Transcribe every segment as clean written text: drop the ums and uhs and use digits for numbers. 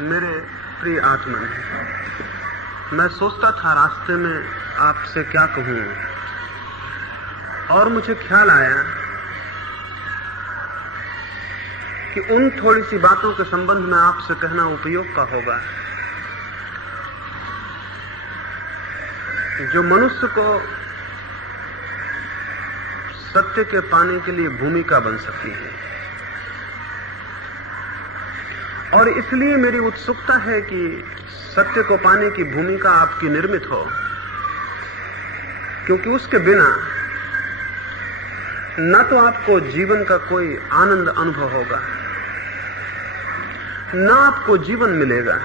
मेरे प्रिय आत्मन, मैं सोचता था रास्ते में आपसे क्या कहूं, और मुझे ख्याल आया कि उन थोड़ी सी बातों के संबंध में आपसे कहना उपयोग का होगा जो मनुष्य को सत्य के पाने के लिए भूमिका बन सकती है। और इसलिए मेरी उत्सुकता है कि सत्य को पाने की भूमिका आपकी निर्मित हो, क्योंकि उसके बिना न तो आपको जीवन का कोई आनंद अनुभव होगा, न आपको जीवन मिलेगा,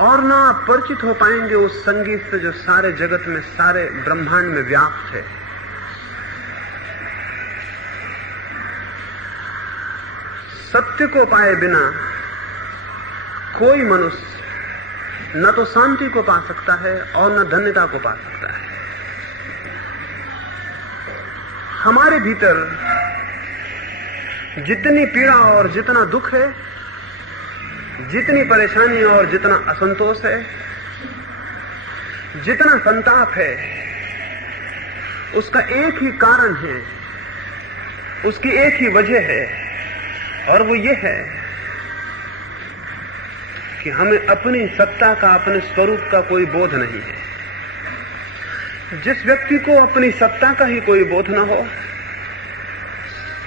और न आप परिचित हो पाएंगे उस संगीत से जो सारे जगत में, सारे ब्रह्मांड में व्याप्त है। सत्य को पाए बिना कोई मनुष्य न तो शांति को पा सकता है और न धन्यता को पा सकता है। हमारे भीतर जितनी पीड़ा और जितना दुख है, जितनी परेशानी और जितना असंतोष है, जितना संताप है, उसका एक ही कारण है, उसकी एक ही वजह है, और वो ये है कि हमें अपनी सत्ता का, अपने स्वरूप का कोई बोध नहीं है। जिस व्यक्ति को अपनी सत्ता का ही कोई बोध न हो,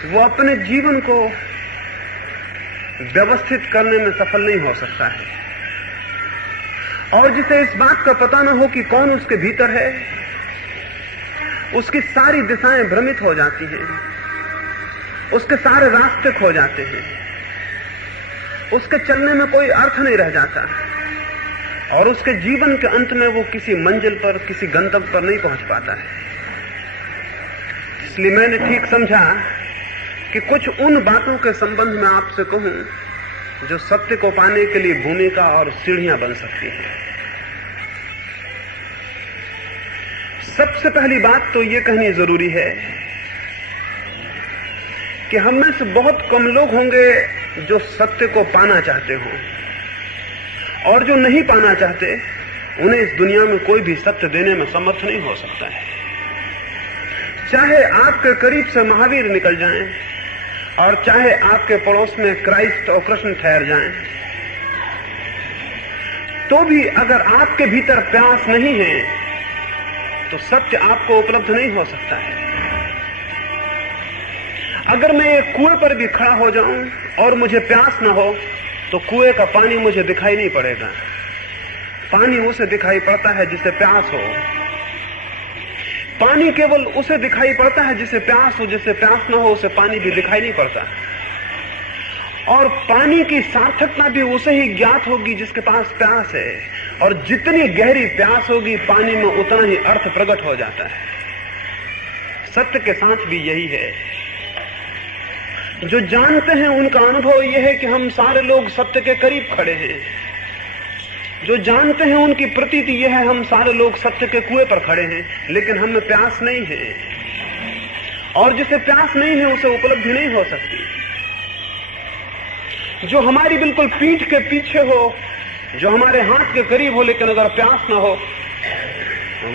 वो अपने जीवन को व्यवस्थित करने में सफल नहीं हो सकता है। और जिसे इस बात का पता न हो कि कौन उसके भीतर है, उसकी सारी दिशाएं भ्रमित हो जाती हैं, उसके सारे रास्ते खो जाते हैं, उसके चलने में कोई अर्थ नहीं रह जाता, और उसके जीवन के अंत में वो किसी मंजिल पर, किसी गंतव्य पर नहीं पहुंच पाता है। इसलिए मैंने ठीक समझा कि कुछ उन बातों के संबंध में आपसे कहूं जो सत्य को पाने के लिए भूमिका और सीढ़ियां बन सकती हैं। सबसे पहली बात तो ये कहनी जरूरी है कि हम में से बहुत कम लोग होंगे जो सत्य को पाना चाहते हों, और जो नहीं पाना चाहते उन्हें इस दुनिया में कोई भी सत्य देने में समर्थ नहीं हो सकता है। चाहे आपके करीब से महावीर निकल जाएं, और चाहे आपके पड़ोस में क्राइस्ट और कृष्ण ठहर जाएं, तो भी अगर आपके भीतर प्यास नहीं है तो सत्य आपको उपलब्ध नहीं हो सकता है। अगर मैं एक कुएं पर भी खड़ा हो जाऊं और मुझे प्यास न हो तो कुएं का पानी मुझे दिखाई नहीं पड़ेगा। पानी उसे दिखाई पड़ता है जिसे प्यास हो। पानी केवल उसे दिखाई पड़ता है जिसे प्यास हो, जिसे प्यास न हो उसे पानी भी दिखाई नहीं पड़ता। और पानी की सार्थकता भी उसे ही ज्ञात होगी जिसके पास प्यास है, और जितनी गहरी प्यास होगी पानी में उतना ही अर्थ प्रकट हो जाता है। सत्य के साथ भी यही है। जो जानते हैं उनका अनुभव यह है कि हम सारे लोग सत्य के करीब खड़े हैं। जो जानते हैं उनकी प्रतीति यह है हम सारे लोग सत्य के कुएं पर खड़े हैं, लेकिन हमें प्यास नहीं है, और जिसे प्यास नहीं है उसे उपलब्धि नहीं हो सकती। जो हमारी बिल्कुल पीठ के पीछे हो, जो हमारे हाथ के करीब हो, लेकिन अगर प्यास ना हो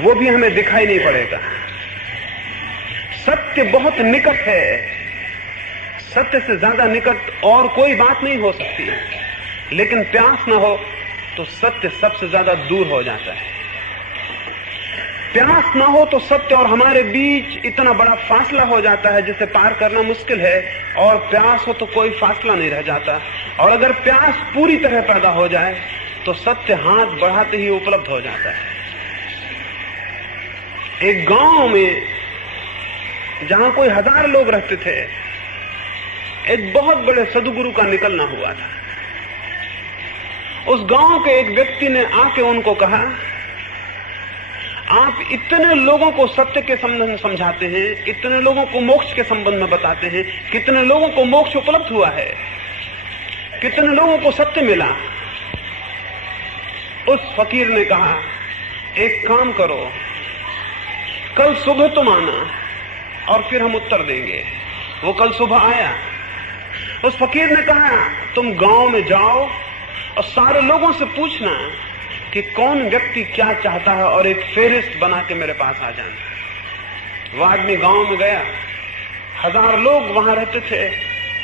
वो भी हमें दिखाई नहीं पड़ेगा। सत्य बहुत निकट है, सत्य से ज्यादा निकट और कोई बात नहीं हो सकती, लेकिन प्यास ना हो तो सत्य सबसे ज्यादा दूर हो जाता है। प्यास ना हो तो सत्य और हमारे बीच इतना बड़ा फासला हो जाता है जिसे पार करना मुश्किल है, और प्यास हो तो कोई फासला नहीं रह जाता। और अगर प्यास पूरी तरह पैदा हो जाए तो सत्य हाथ बढ़ाते ही उपलब्ध हो जाता है। एक गांव में जहां कोई 1000 लोग रहते थे, एक बहुत बड़े सदगुरु का निकलना हुआ था। उस गांव के एक व्यक्ति ने आके उनको कहा, आप इतने लोगों को सत्य के संबंध में समझाते हैं, इतने लोगों को मोक्ष के संबंध में बताते हैं, कितने लोगों को मोक्ष उपलब्ध हुआ है, कितने लोगों को सत्य मिला। उस फकीर ने कहा, एक काम करो, कल सुबह तुम आना और फिर हम उत्तर देंगे। वो कल सुबह आया उस फकीर ने कहा, तुम गांव में जाओ और सारे लोगों से पूछना कि कौन व्यक्ति क्या चाहता है और एक फेरिस्त बना के मेरे पास आ जाना। वो आदमी गांव में गया, 1000 लोग वहां रहते थे।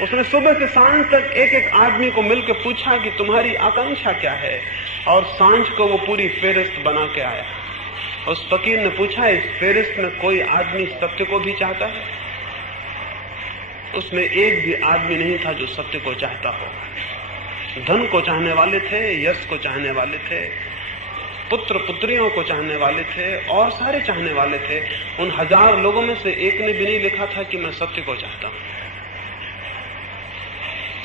उसने सुबह से सांझ तक एक एक आदमी को मिलकर पूछा कि तुम्हारी आकांक्षा क्या है, और सांझ को वो पूरी फेरिस्त बना के आया। उस फकीर ने पूछा, इस फेरिस्त में कोई आदमी सत्य को भी चाहता है? उसमें एक भी आदमी नहीं था जो सत्य को चाहता हो। धन को चाहने वाले थे, यश को चाहने वाले थे, पुत्र पुत्रियों को चाहने वाले थे, और सारे चाहने वाले थे। उन 1000 लोगों में से एक ने भी नहीं लिखा था कि मैं सत्य को चाहता हूं।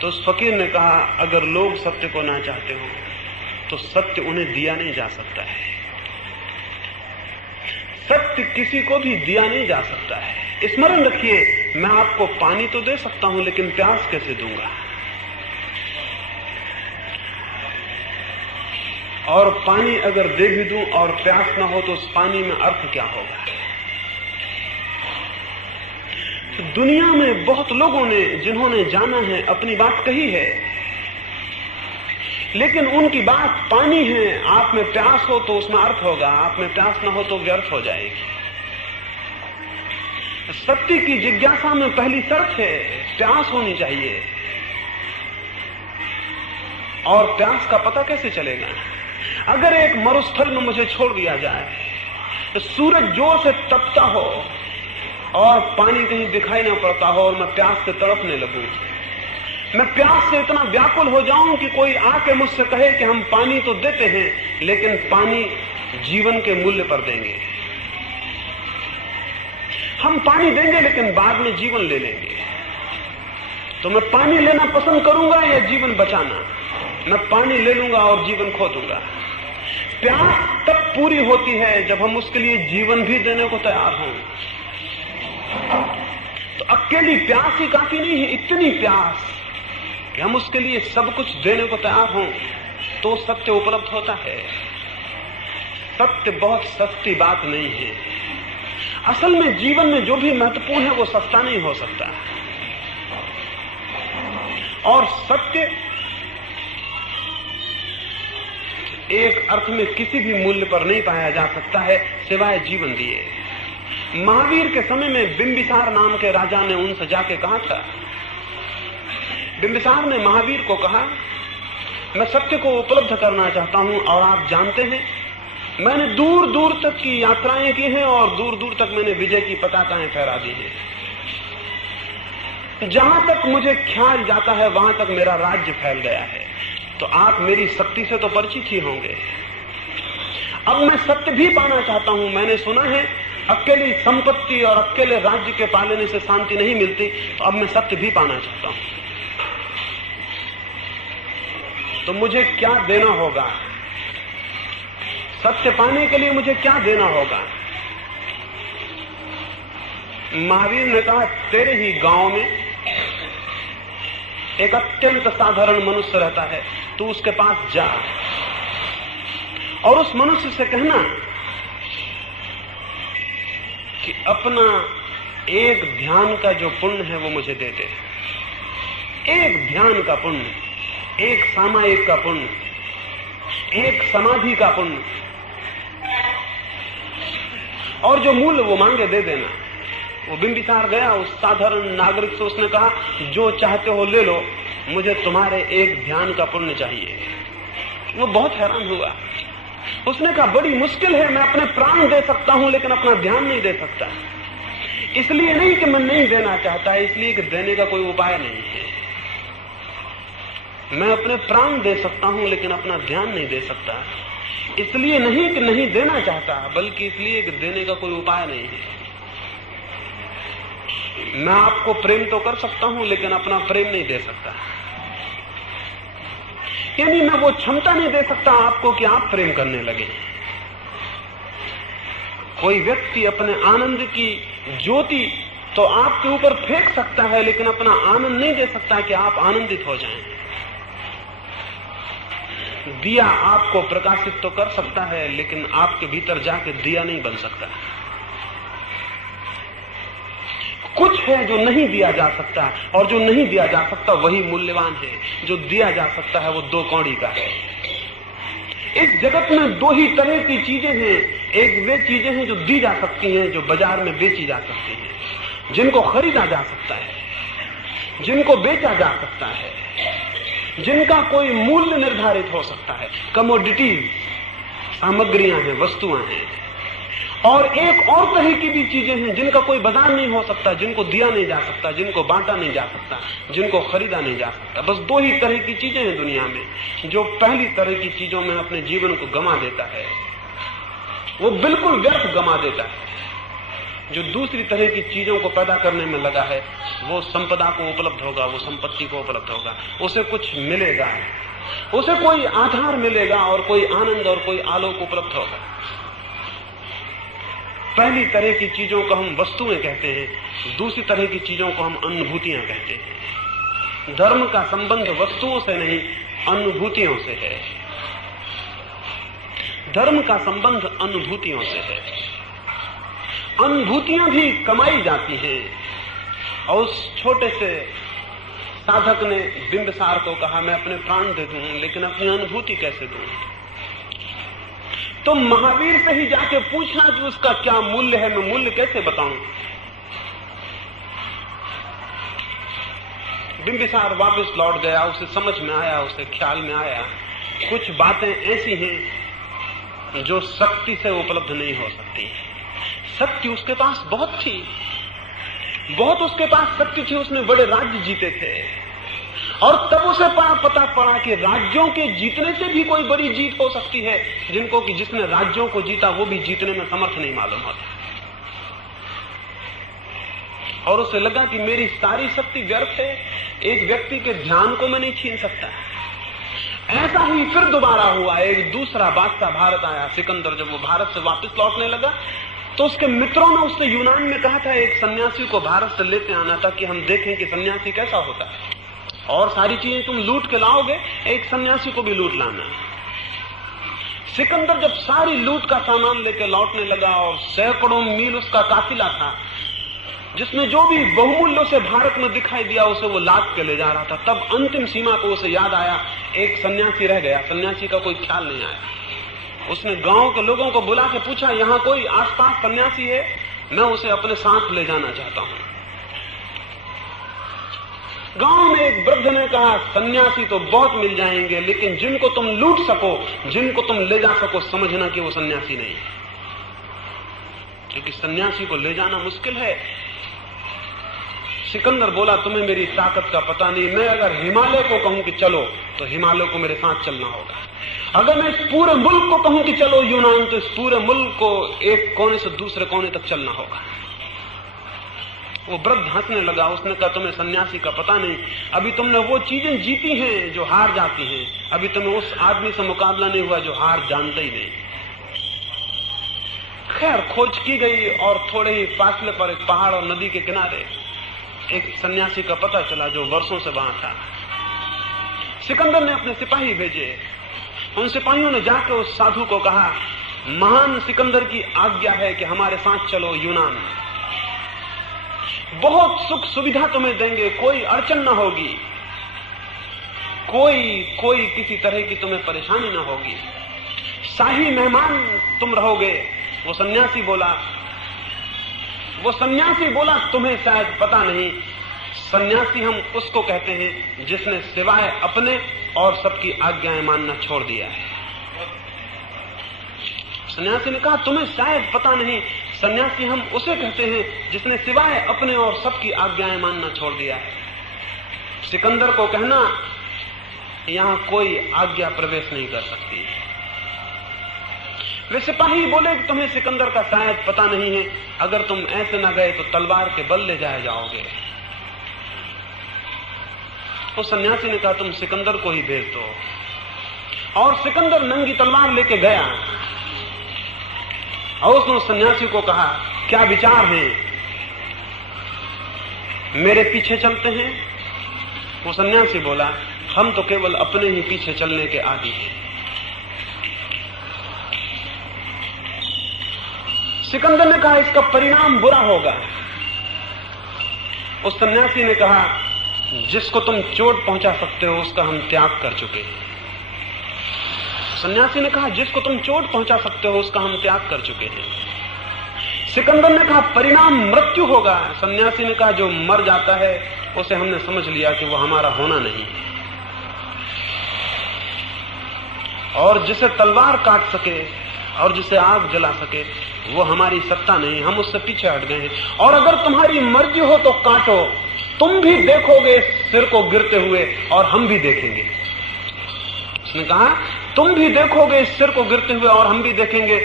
तो उस फकीर ने कहा, अगर लोग सत्य को ना चाहते हो तो सत्य उन्हें दिया नहीं जा सकता है। सत्य किसी को भी दिया नहीं जा सकता है। स्मरण रखिए, मैं आपको पानी तो दे सकता हूं, लेकिन प्यास कैसे दूंगा? और पानी अगर दे भी दूं और प्यास ना हो तो उस पानी में अर्थ क्या होगा? दुनिया में बहुत लोगों ने, जिन्होंने जाना है, अपनी बात कही है, लेकिन उनकी बात पानी है। आप में प्यास हो तो उसमें अर्थ होगा, आप में प्यास ना हो तो व्यर्थ हो जाएगी। सत्य की जिज्ञासा में पहली शर्त है प्यास होनी चाहिए। और प्यास का पता कैसे चलेगा? अगर एक मरुस्थल में मुझे छोड़ दिया जाए, तो सूरज जोर से तपता हो और पानी कहीं दिखाई ना पड़ता हो और मैं प्यास से तड़पने लगूं, मैं प्यास से इतना व्याकुल हो जाऊं कि कोई आके मुझसे कहे कि हम पानी तो देते हैं, लेकिन पानी जीवन के मूल्य पर देंगे। हम पानी देंगे लेकिन बाद में जीवन ले लेंगे। तो मैं पानी लेना पसंद करूंगा या जीवन बचाना? मैं पानी ले लूंगा और जीवन खो दूंगा। प्यास तब पूरी होती है जब हम उसके लिए जीवन भी देने को तैयार हों। तो अकेली प्यास ही काफी नहीं है, इतनी प्यास कि हम उसके लिए सब कुछ देने को तैयार हों, तो सत्य उपलब्ध होता है। सत्य बहुत सस्ती बात नहीं है। असल में जीवन में जो भी महत्वपूर्ण है वो सस्ता नहीं हो सकता। और सत्य एक अर्थ में किसी भी मूल्य पर नहीं पाया जा सकता है सिवाय जीवन दिए। महावीर के समय में बिंबिसार नाम के राजा ने उनसे जाके कहा था, बिंबिसार ने महावीर को कहा, मैं सत्य को उपलब्ध करना चाहता हूं और आप जानते हैं मैंने दूर दूर तक की यात्राएं की हैं और दूर दूर तक मैंने विजय की पताकाएं फहरा दी हैं। जहां तक मुझे ख्याल जाता है वहां तक मेरा राज्य फैल गया है। तो आप मेरी शक्ति से तो परिचित ही होंगे। अब मैं सत्य भी पाना चाहता हूं। मैंने सुना है अकेली संपत्ति और अकेले राज्य के पालने से शांति नहीं मिलती, तो अब मैं सत्य भी पाना चाहता हूं। तो मुझे क्या देना होगा? सत्य पाने के लिए मुझे क्या देना होगा? महावीर ने कहा, तेरे ही गांव में एक अत्यंत साधारण मनुष्य रहता है, तू उसके पास जा और उस मनुष्य से कहना कि अपना एक ध्यान का जो पुण्य है वो मुझे दे दे। एक ध्यान का पुण्य, एक सामायिक का पुण्य, एक समाधि का पुण्य, और जो मूल्य वो मांगे दे देना। वो बिंबिसार गया उस साधारण नागरिक से, उसने कहा, जो चाहते हो ले लो, मुझे तुम्हारे एक ध्यान का पुण्य चाहिए। वो बहुत हैरान हुआ। उसने कहा, बड़ी मुश्किल है, मैं अपने प्राण दे सकता हूं लेकिन अपना ध्यान नहीं दे सकता। इसलिए नहीं कि मैं नहीं देना चाहता है, इसलिए कि देने का कोई उपाय नहीं है। मैं अपने प्राण दे सकता हूं लेकिन अपना ध्यान नहीं दे सकता। इसलिए नहीं कि नहीं देना चाहता, बल्कि इसलिए कि देने का कोई उपाय नहीं है। मैं आपको प्रेम तो कर सकता हूं लेकिन अपना प्रेम नहीं दे सकता। यानी मैं वो क्षमता नहीं दे सकता आपको कि आप प्रेम करने लगे। कोई व्यक्ति अपने आनंद की ज्योति तो आपके ऊपर फेंक सकता है, लेकिन अपना आनंद नहीं दे सकता कि आप आनंदित हो जाएं। दिया आपको प्रकाशित तो कर सकता है, लेकिन आपके भीतर जाके दिया नहीं बन सकता। कुछ है जो नहीं दिया जा सकता, और जो नहीं दिया जा सकता वही मूल्यवान है। जो दिया जा सकता है वो 2 कौड़ी का है। इस जगत में 2 ही तरह की चीजें हैं। एक वे चीजें हैं जो दी जा सकती हैं, जो बाजार में बेची जा सकती हैं, जिनको खरीदा जा सकता है, जिनको बेचा जा सकता है, जिनका कोई मूल्य निर्धारित हो सकता है। कमोडिटीज, सामग्रियां हैं, वस्तुएं हैं। और एक और तरह की भी चीजें हैं जिनका कोई बाजार नहीं हो सकता, जिनको दिया नहीं जा सकता, जिनको बांटा नहीं जा सकता, जिनको खरीदा नहीं जा सकता। बस 2 ही तरह की चीजें हैं दुनिया में। जो पहली तरह की चीजों में अपने जीवन को गंवा देता है वो बिल्कुल व्यर्थ गंवा देता है। जो दूसरी तरह की चीजों को पैदा करने में लगा है वो संपदा को उपलब्ध होगा, वो संपत्ति को उपलब्ध होगा, उसे कुछ मिलेगा, उसे कोई आधार मिलेगा और कोई आनंद और कोई आलोक उपलब्ध होगा। पहली तरह की चीजों को हम वस्तुएं कहते हैं, दूसरी तरह की चीजों को हम अनुभूतियां कहते हैं। धर्म का संबंध वस्तुओं से नहीं, अनुभूतियों से है। धर्म का संबंध अनुभूतियों से है। अनुभूतियां भी कमाई जाती हैं। और उस छोटे से साधक ने बिंबिसार को कहा, मैं अपने प्राण दे दूं लेकिन अपनी अनुभूति कैसे दूं? तो महावीर से ही जाके पूछना कि उसका क्या मूल्य है, मैं मूल्य कैसे बताऊं? बिंबिसार वापस लौट गया। उसे समझ में आया, उसे ख्याल में आया कुछ बातें ऐसी हैं जो शक्ति से उपलब्ध नहीं हो सकती। शक्ति उसके पास बहुत थी, बहुत उसके पास शक्ति थी, उसने बड़े राज्य जीते थे। और तब उसे पता पड़ा कि राज्यों के जीतने से भी कोई बड़ी जीत हो सकती है, जिनको कि जिसने राज्यों को जीता वो भी जीतने में समर्थ नहीं मालूम होता। और उसे लगा कि मेरी सारी शक्ति व्यर्थ है, एक व्यक्ति के ध्यान को मैं नहीं छीन सकता। ऐसा ही फिर दोबारा हुआ। एक दूसरा बादशाह भारत आया, सिकंदर। जब वो भारत से वापस लौटने लगा तो उसके मित्रों ने उससे यूनान में कहा था एक सन्यासी को भारत से लेते आना था कि हम देखें कि सन्यासी कैसा होता है, और सारी चीजें तुम लूट के लाओगे, एक सन्यासी को भी लूट लाना। सिकंदर जब सारी लूट का सामान लेकर लौटने लगा और सैकड़ों मील उसका काफिला था, जिसमें जो भी बहुमूल्य से भारत में दिखाई दिया उसे वो लाद के ले जा रहा था, तब अंतिम सीमा को उसे याद आया एक सन्यासी रह गया। सन्यासी का कोई ख्याल नहीं आया। उसने गांव के लोगों को बुला के पूछा, यहां कोई आसपास सन्यासी है? मैं उसे अपने साथ ले जाना चाहता हूं। गांव में एक वृद्ध ने कहा, सन्यासी तो बहुत मिल जाएंगे, लेकिन जिनको तुम लूट सको, जिनको तुम ले जा सको, समझना कि वो सन्यासी नहीं है, क्योंकि सन्यासी को ले जाना मुश्किल है। सिकंदर बोला, तुम्हें मेरी ताकत का पता नहीं। मैं अगर हिमालय को कहूं कि चलो, तो हिमालय को मेरे साथ चलना होगा। अगर मैं इस पूरे मुल्क को कहूं कि चलो यूनान, तो इस पूरे मुल्क को एक कोने से दूसरे कोने तक चलना होगा। वो वृद्ध हंसने लगा। उसने कहा, तुम्हें सन्यासी का पता नहीं, अभी तुमने वो चीजें जीती हैं जो हार जाती हैं, अभी तुम्हें उस आदमी से मुकाबला नहीं हुआ जो हार जानता ही नहीं। खैर, खोज की गई और थोड़े ही फासले पर एक पहाड़ और नदी के किनारे एक सन्यासी का पता चला जो वर्षों से वहां था। सिकंदर ने अपने सिपाही भेजे। उन सिपाहियों ने जाकर उस साधु को कहा, महान सिकंदर की आज्ञा है कि हमारे साथ चलो यूनान, बहुत सुख सुविधा तुम्हें देंगे, कोई अड़चन ना होगी, कोई किसी तरह की तुम्हें परेशानी ना होगी, शाही मेहमान तुम रहोगे। वो सन्यासी बोला, तुम्हें शायद पता नहीं, सन्यासी हम उसको कहते हैं जिसने सिवाय अपने और सबकी आज्ञाएं मानना छोड़ दिया है। सन्यासी ने कहा, तुम्हें शायद पता नहीं, सन्यासी हम उसे कहते हैं जिसने सिवाय अपने और सबकी आज्ञाएं मानना छोड़ दिया है। सिकंदर को कहना, यहां कोई आज्ञा प्रवेश नहीं कर सकती। वे सिपाही बोले कि तुम्हें सिकंदर का शायद पता नहीं है, अगर तुम ऐसे न गए तो तलवार के बल ले जाए जाओगे। तो सन्यासी ने कहा, तुम सिकंदर को ही भेज दो। और सिकंदर नंगी तलवार लेके गया और उसने सन्यासी को कहा, क्या विचार है, मेरे पीछे चलते हैं? वो सन्यासी बोला, हम तो केवल अपने ही पीछे चलने के आदी हैं। सिकंदर ने कहा, इसका परिणाम बुरा होगा। उस सन्यासी ने कहा, जिसको तुम चोट पहुंचा सकते हो उसका हम त्याग कर चुके हैं। सन्यासी ने कहा, जिसको तुम चोट पहुंचा सकते हो उसका हम त्याग कर चुके हैं। सिकंदर ने कहा, परिणाम मृत्यु होगा। सन्यासी ने कहा, जो मर जाता है उसे हमने समझ लिया कि वो हमारा होना नहीं, और जिसे तलवार काट सके और जिसे आग जला सके वो हमारी सत्ता नहीं, हम उससे पीछे हट गए हैं। और अगर तुम्हारी मर्जी हो तो काटो, तुम भी देखोगे सिर को गिरते हुए और हम भी देखेंगे। उसने कहा, तुम भी देखोगे इस सिर को गिरते हुए और हम भी देखेंगे,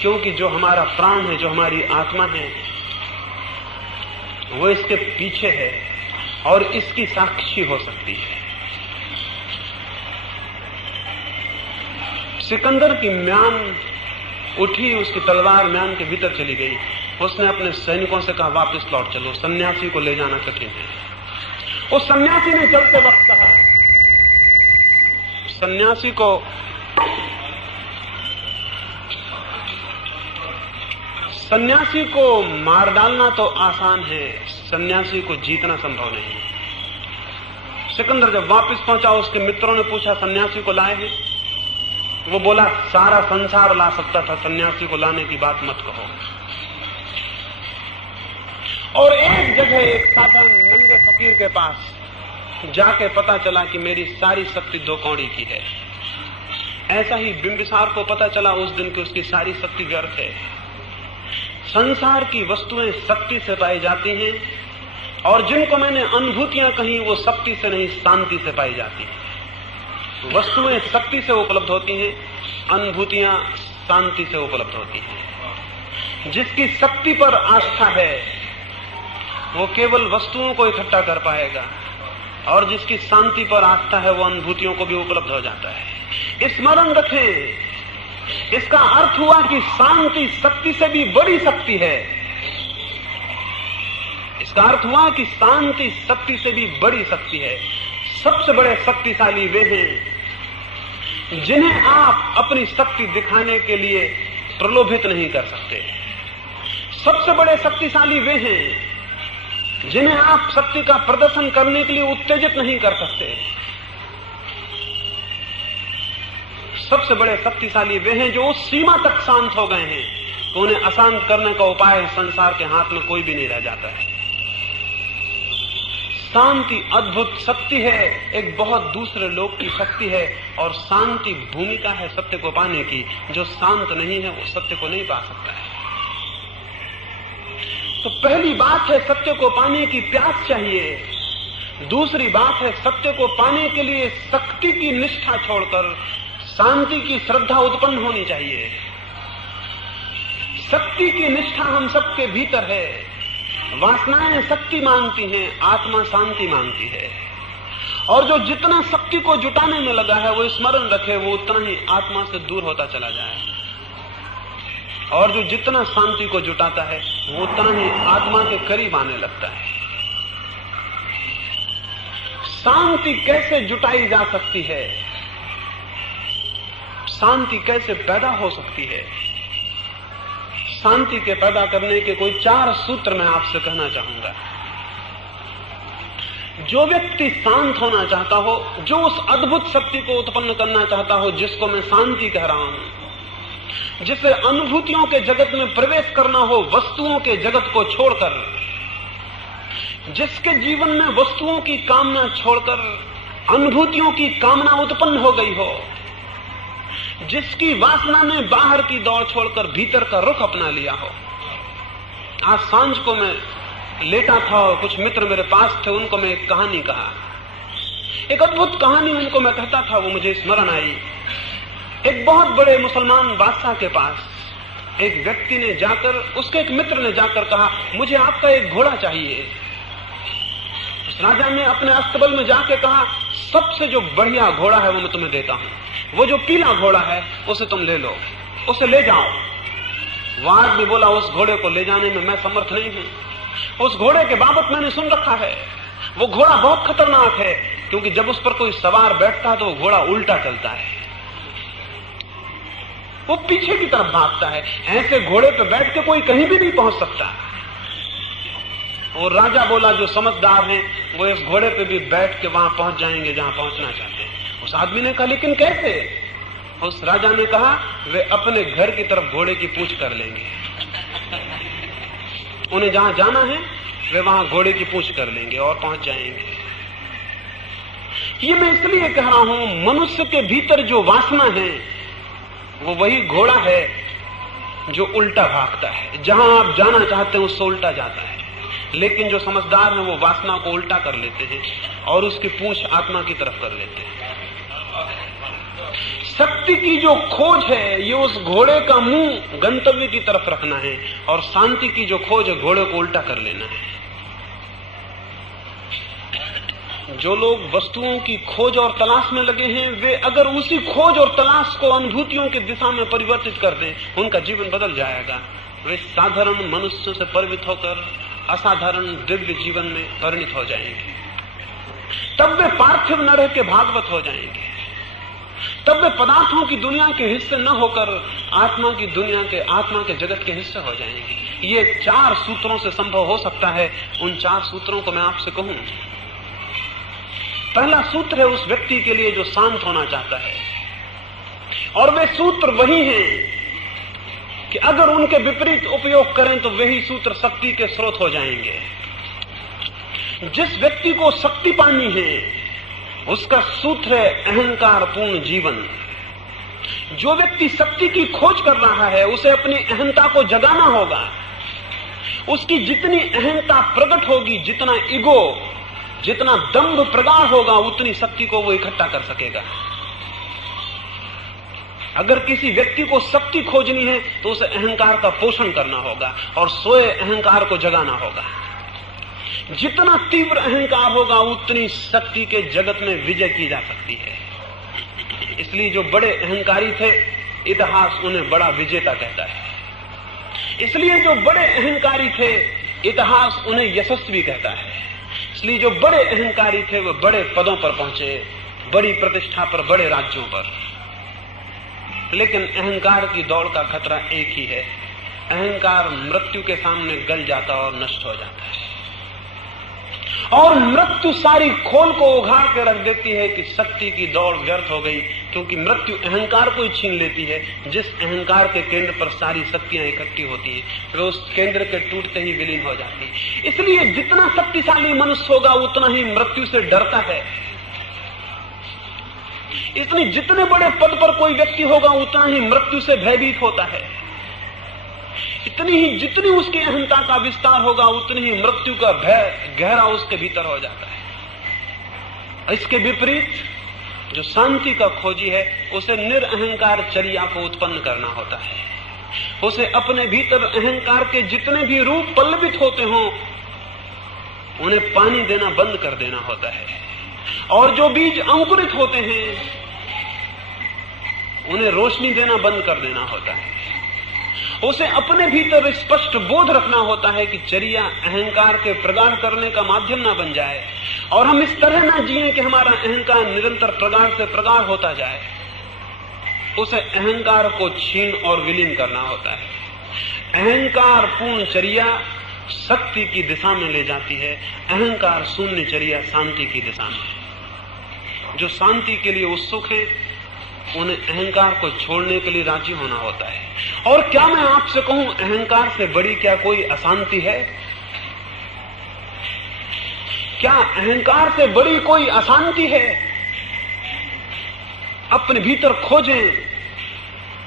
क्योंकि जो हमारा प्राण है, जो हमारी आत्मा है, वो इसके पीछे है और इसकी साक्षी हो सकती है। सिकंदर की म्यान उठी, उसकी तलवार म्यान के भीतर चली गई। उसने अपने सैनिकों से कहा, वापस लौट चलो, सन्यासी को ले जाना कठिन है। उस सन्यासी ने चलते वक्त कहा, सन्यासी को मार डालना तो आसान है, सन्यासी को जीतना संभव नहीं। सिकंदर जब वापस पहुंचा, उसके मित्रों ने पूछा, सन्यासी को लाए हैं? वो बोला, सारा संसार ला सकता था, सन्यासी को लाने की बात मत कहो। और एक जगह एक साधन नंगे फकीर के पास जाके पता चला कि मेरी सारी शक्ति 2 कौड़ी की है। ऐसा ही बिंबिसार को पता चला उस दिन कि उसकी सारी शक्ति व्यर्थ है। संसार की वस्तुएं शक्ति से पाई जाती हैं, और जिनको मैंने अनुभूतियां कही वो शक्ति से नहीं, शांति से पाई जाती हैं। वस्तुएं शक्ति से उपलब्ध होती हैं, अनुभूतियां शांति से उपलब्ध होती हैं। जिसकी शक्ति पर आस्था है वो केवल वस्तुओं को इकट्ठा कर पाएगा, और जिसकी शांति पर आस्था है वो अनुभूतियों को भी उपलब्ध हो जाता है। स्मरण रखें, इसका अर्थ हुआ कि शांति शक्ति से भी बड़ी शक्ति है। इसका अर्थ हुआ कि शांति शक्ति से भी बड़ी शक्ति है। सबसे बड़े शक्तिशाली वे हैं जिन्हें आप अपनी शक्ति दिखाने के लिए प्रलोभित नहीं कर सकते। सबसे बड़े शक्तिशाली वे हैं जिन्हें आप शक्ति का प्रदर्शन करने के लिए उत्तेजित नहीं कर सकते। सबसे बड़े शक्तिशाली वे हैं जो उस सीमा तक शांत हो गए हैं तो उन्हें अशांत करने का उपाय संसार के हाथ में कोई भी नहीं रह जाता है। शांति अद्भुत शक्ति है, एक बहुत दूसरे लोक की शक्ति है, और शांति भूमिका है सत्य को पाने की। जो शांत नहीं है वो सत्य को नहीं पा सकता है। तो पहली बात है सत्य को पाने की प्यास चाहिए। दूसरी बात है सत्य को पाने के लिए शक्ति की निष्ठा छोड़कर शांति की श्रद्धा उत्पन्न होनी चाहिए। शक्ति की निष्ठा हम सबके भीतर है। वासनाएं शक्ति मांगती हैं, आत्मा शांति मांगती है। और जो जितना शक्ति को जुटाने में लगा है वो स्मरण रखे, वो उतना ही आत्मा से दूर होता चला जाए। और जो जितना शांति को जुटाता है वो उतना ही आत्मा के करीब आने लगता है। शांति कैसे जुटाई जा सकती है, शांति कैसे पैदा हो सकती है, शांति के पैदा करने के कोई 4 सूत्र मैं आपसे कहना चाहूंगा। जो व्यक्ति शांत होना चाहता हो, जो उस अद्भुत शक्ति को उत्पन्न करना चाहता हो जिसको मैं शांति कह रहा हूं, जिसे अनुभूतियों के जगत में प्रवेश करना हो वस्तुओं के जगत को छोड़कर, जिसके जीवन में वस्तुओं की कामना छोड़कर अनुभूतियों की कामना उत्पन्न हो गई हो, जिसकी वासना ने बाहर की दौड़ छोड़कर भीतर का रुख अपना लिया हो। आज सांझ को मैं लेटा था और कुछ मित्र मेरे पास थे, उनको मैं एक कहानी कहा, एक अद्भुत कहानी उनको मैं कहता था, वो मुझे स्मरण आई। एक बहुत बड़े मुसलमान बादशाह के पास एक व्यक्ति ने जाकर, उसके एक मित्र ने जाकर कहा, मुझे आपका एक घोड़ा चाहिए। उस राजा ने अपने अस्तबल में जाके कहा, सबसे जो बढ़िया घोड़ा है वो मैं तुम्हें देता हूं, वो जो पीला घोड़ा है उसे तुम ले लो, उसे ले जाओ। वो आदमी बोला, उस घोड़े को ले जाने में मैं समर्थ नहीं हूं। उस घोड़े के बाबत मैंने सुन रखा है, वो घोड़ा बहुत खतरनाक है, क्योंकि जब उस पर कोई सवार बैठता है तो वो घोड़ा उल्टा चलता है, वो पीछे की तरफ भागता है। ऐसे घोड़े पर बैठ के कोई कहीं भी नहीं पहुंच सकता। वो राजा बोला जो समझदार हैं वो इस घोड़े पे भी बैठ के वहां पहुंच जाएंगे जहां पहुंचना चाहते हैं। उस आदमी ने कहा लेकिन कैसे? उस राजा ने कहा वे अपने घर की तरफ घोड़े की पूंछ कर लेंगे, उन्हें जहां जाना है वे वहां घोड़े की पूंछ कर लेंगे और पहुंच जाएंगे। ये मैं इसलिए कह रहा हूं, मनुष्य के भीतर जो वासना है वो वही घोड़ा है जो उल्टा भागता है, जहां आप जाना चाहते हैं उससे उल्टा जाता है। लेकिन जो समझदार है वो वासना को उल्टा कर लेते हैं और उसकी पूंछ आत्मा की तरफ कर लेते हैं। शक्ति की जो खोज है ये उस घोड़े का मुंह गंतव्य की तरफ रखना है, और शांति की जो खोज है घोड़े को उल्टा कर लेना है। जो लोग वस्तुओं की खोज और तलाश में लगे हैं वे अगर उसी खोज और तलाश को अनुभूतियों की दिशा में परिवर्तित कर दें, उनका जीवन बदल जाएगा। वे साधारण मनुष्य से परिमित होकर असाधारण दिव्य जीवन में परिणित हो जाएंगे। तब वे पार्थिव न रह के भागवत हो जाएंगे। तब वे पदार्थों की दुनिया के हिस्से न होकर आत्मा की दुनिया के, आत्मा के जगत के हिस्से हो जाएंगे। ये 4 सूत्रों से संभव हो सकता है। उन 4 सूत्रों को मैं आपसे कहूं। पहला सूत्र है उस व्यक्ति के लिए जो शांत होना चाहता है, और वे सूत्र वही हैं कि अगर उनके विपरीत उपयोग करें तो वही सूत्र शक्ति के स्रोत हो जाएंगे। जिस व्यक्ति को शक्ति पानी है उसका सूत्र है अहंकार पूर्ण जीवन। जो व्यक्ति शक्ति की खोज कर रहा है उसे अपनी अहंता को जगाना होगा। उसकी जितनी अहंता प्रकट होगी, जितना ईगो, जितना दंभ प्रगाढ़ होगा, उतनी शक्ति को वो इकट्ठा कर सकेगा। अगर किसी व्यक्ति को शक्ति खोजनी है तो उसे अहंकार का पोषण करना होगा और सोए अहंकार को जगाना होगा। जितना तीव्र अहंकार होगा उतनी शक्ति के जगत में विजय की जा सकती है। इसलिए जो बड़े अहंकारी थे इतिहास उन्हें बड़ा विजेता कहता है। इसलिए जो बड़े अहंकारी थे इतिहास उन्हें यशस्वी कहता है। इसलिए जो बड़े अहंकारी थे वे बड़े पदों पर पहुंचे, बड़ी प्रतिष्ठा पर, बड़े राज्यों पर। लेकिन अहंकार की दौड़ का खतरा एक ही है, अहंकार मृत्यु के सामने गल जाता और नष्ट हो जाता है। और मृत्यु सारी खोल को उघाड़ के रख देती है कि शक्ति की दौड़ व्यर्थ हो गई, क्योंकि मृत्यु अहंकार को ही छीन लेती है। जिस अहंकार के केंद्र पर सारी शक्तियां इकट्ठी होती हैं वे उस केंद्र के टूटते ही विलीन हो जाती है। इसलिए जितना शक्तिशाली मनुष्य होगा उतना ही मृत्यु से डरता है। इसलिए जितने बड़े पद पर कोई व्यक्ति होगा उतना ही मृत्यु से भयभीत होता है। जितनी उसकी अहंता का विस्तार होगा उतनी ही मृत्यु का भय गहरा उसके भीतर हो जाता है। इसके विपरीत जो शांति का खोजी है उसे निरअहंकार चर्या को उत्पन्न करना होता है। उसे अपने भीतर अहंकार के जितने भी रूप पल्लवित होते हों उन्हें पानी देना बंद कर देना होता है, और जो बीज अंकुरित होते हैं उन्हें रोशनी देना बंद कर देना होता है। उसे अपने भीतर स्पष्ट बोध रखना होता है कि चर्या अहंकार के प्रगाढ़ करने का माध्यम ना बन जाए, और हम इस तरह ना जिए कि हमारा अहंकार निरंतर प्रगाढ़ से प्रगाढ़ होता जाए। उसे अहंकार को छीन और विलीन करना होता है। अहंकार पूर्ण चर्या शक्ति की दिशा में ले जाती है, अहंकार शून्य चर्या शांति की दिशा में। जो शांति के लिए उत्सुक है उन्हें अहंकार को छोड़ने के लिए राजी होना होता है। और क्या मैं आपसे कहूं, अहंकार से बड़ी क्या कोई अशांति है? क्या अहंकार से बड़ी कोई अशांति है? अपने भीतर खोजें,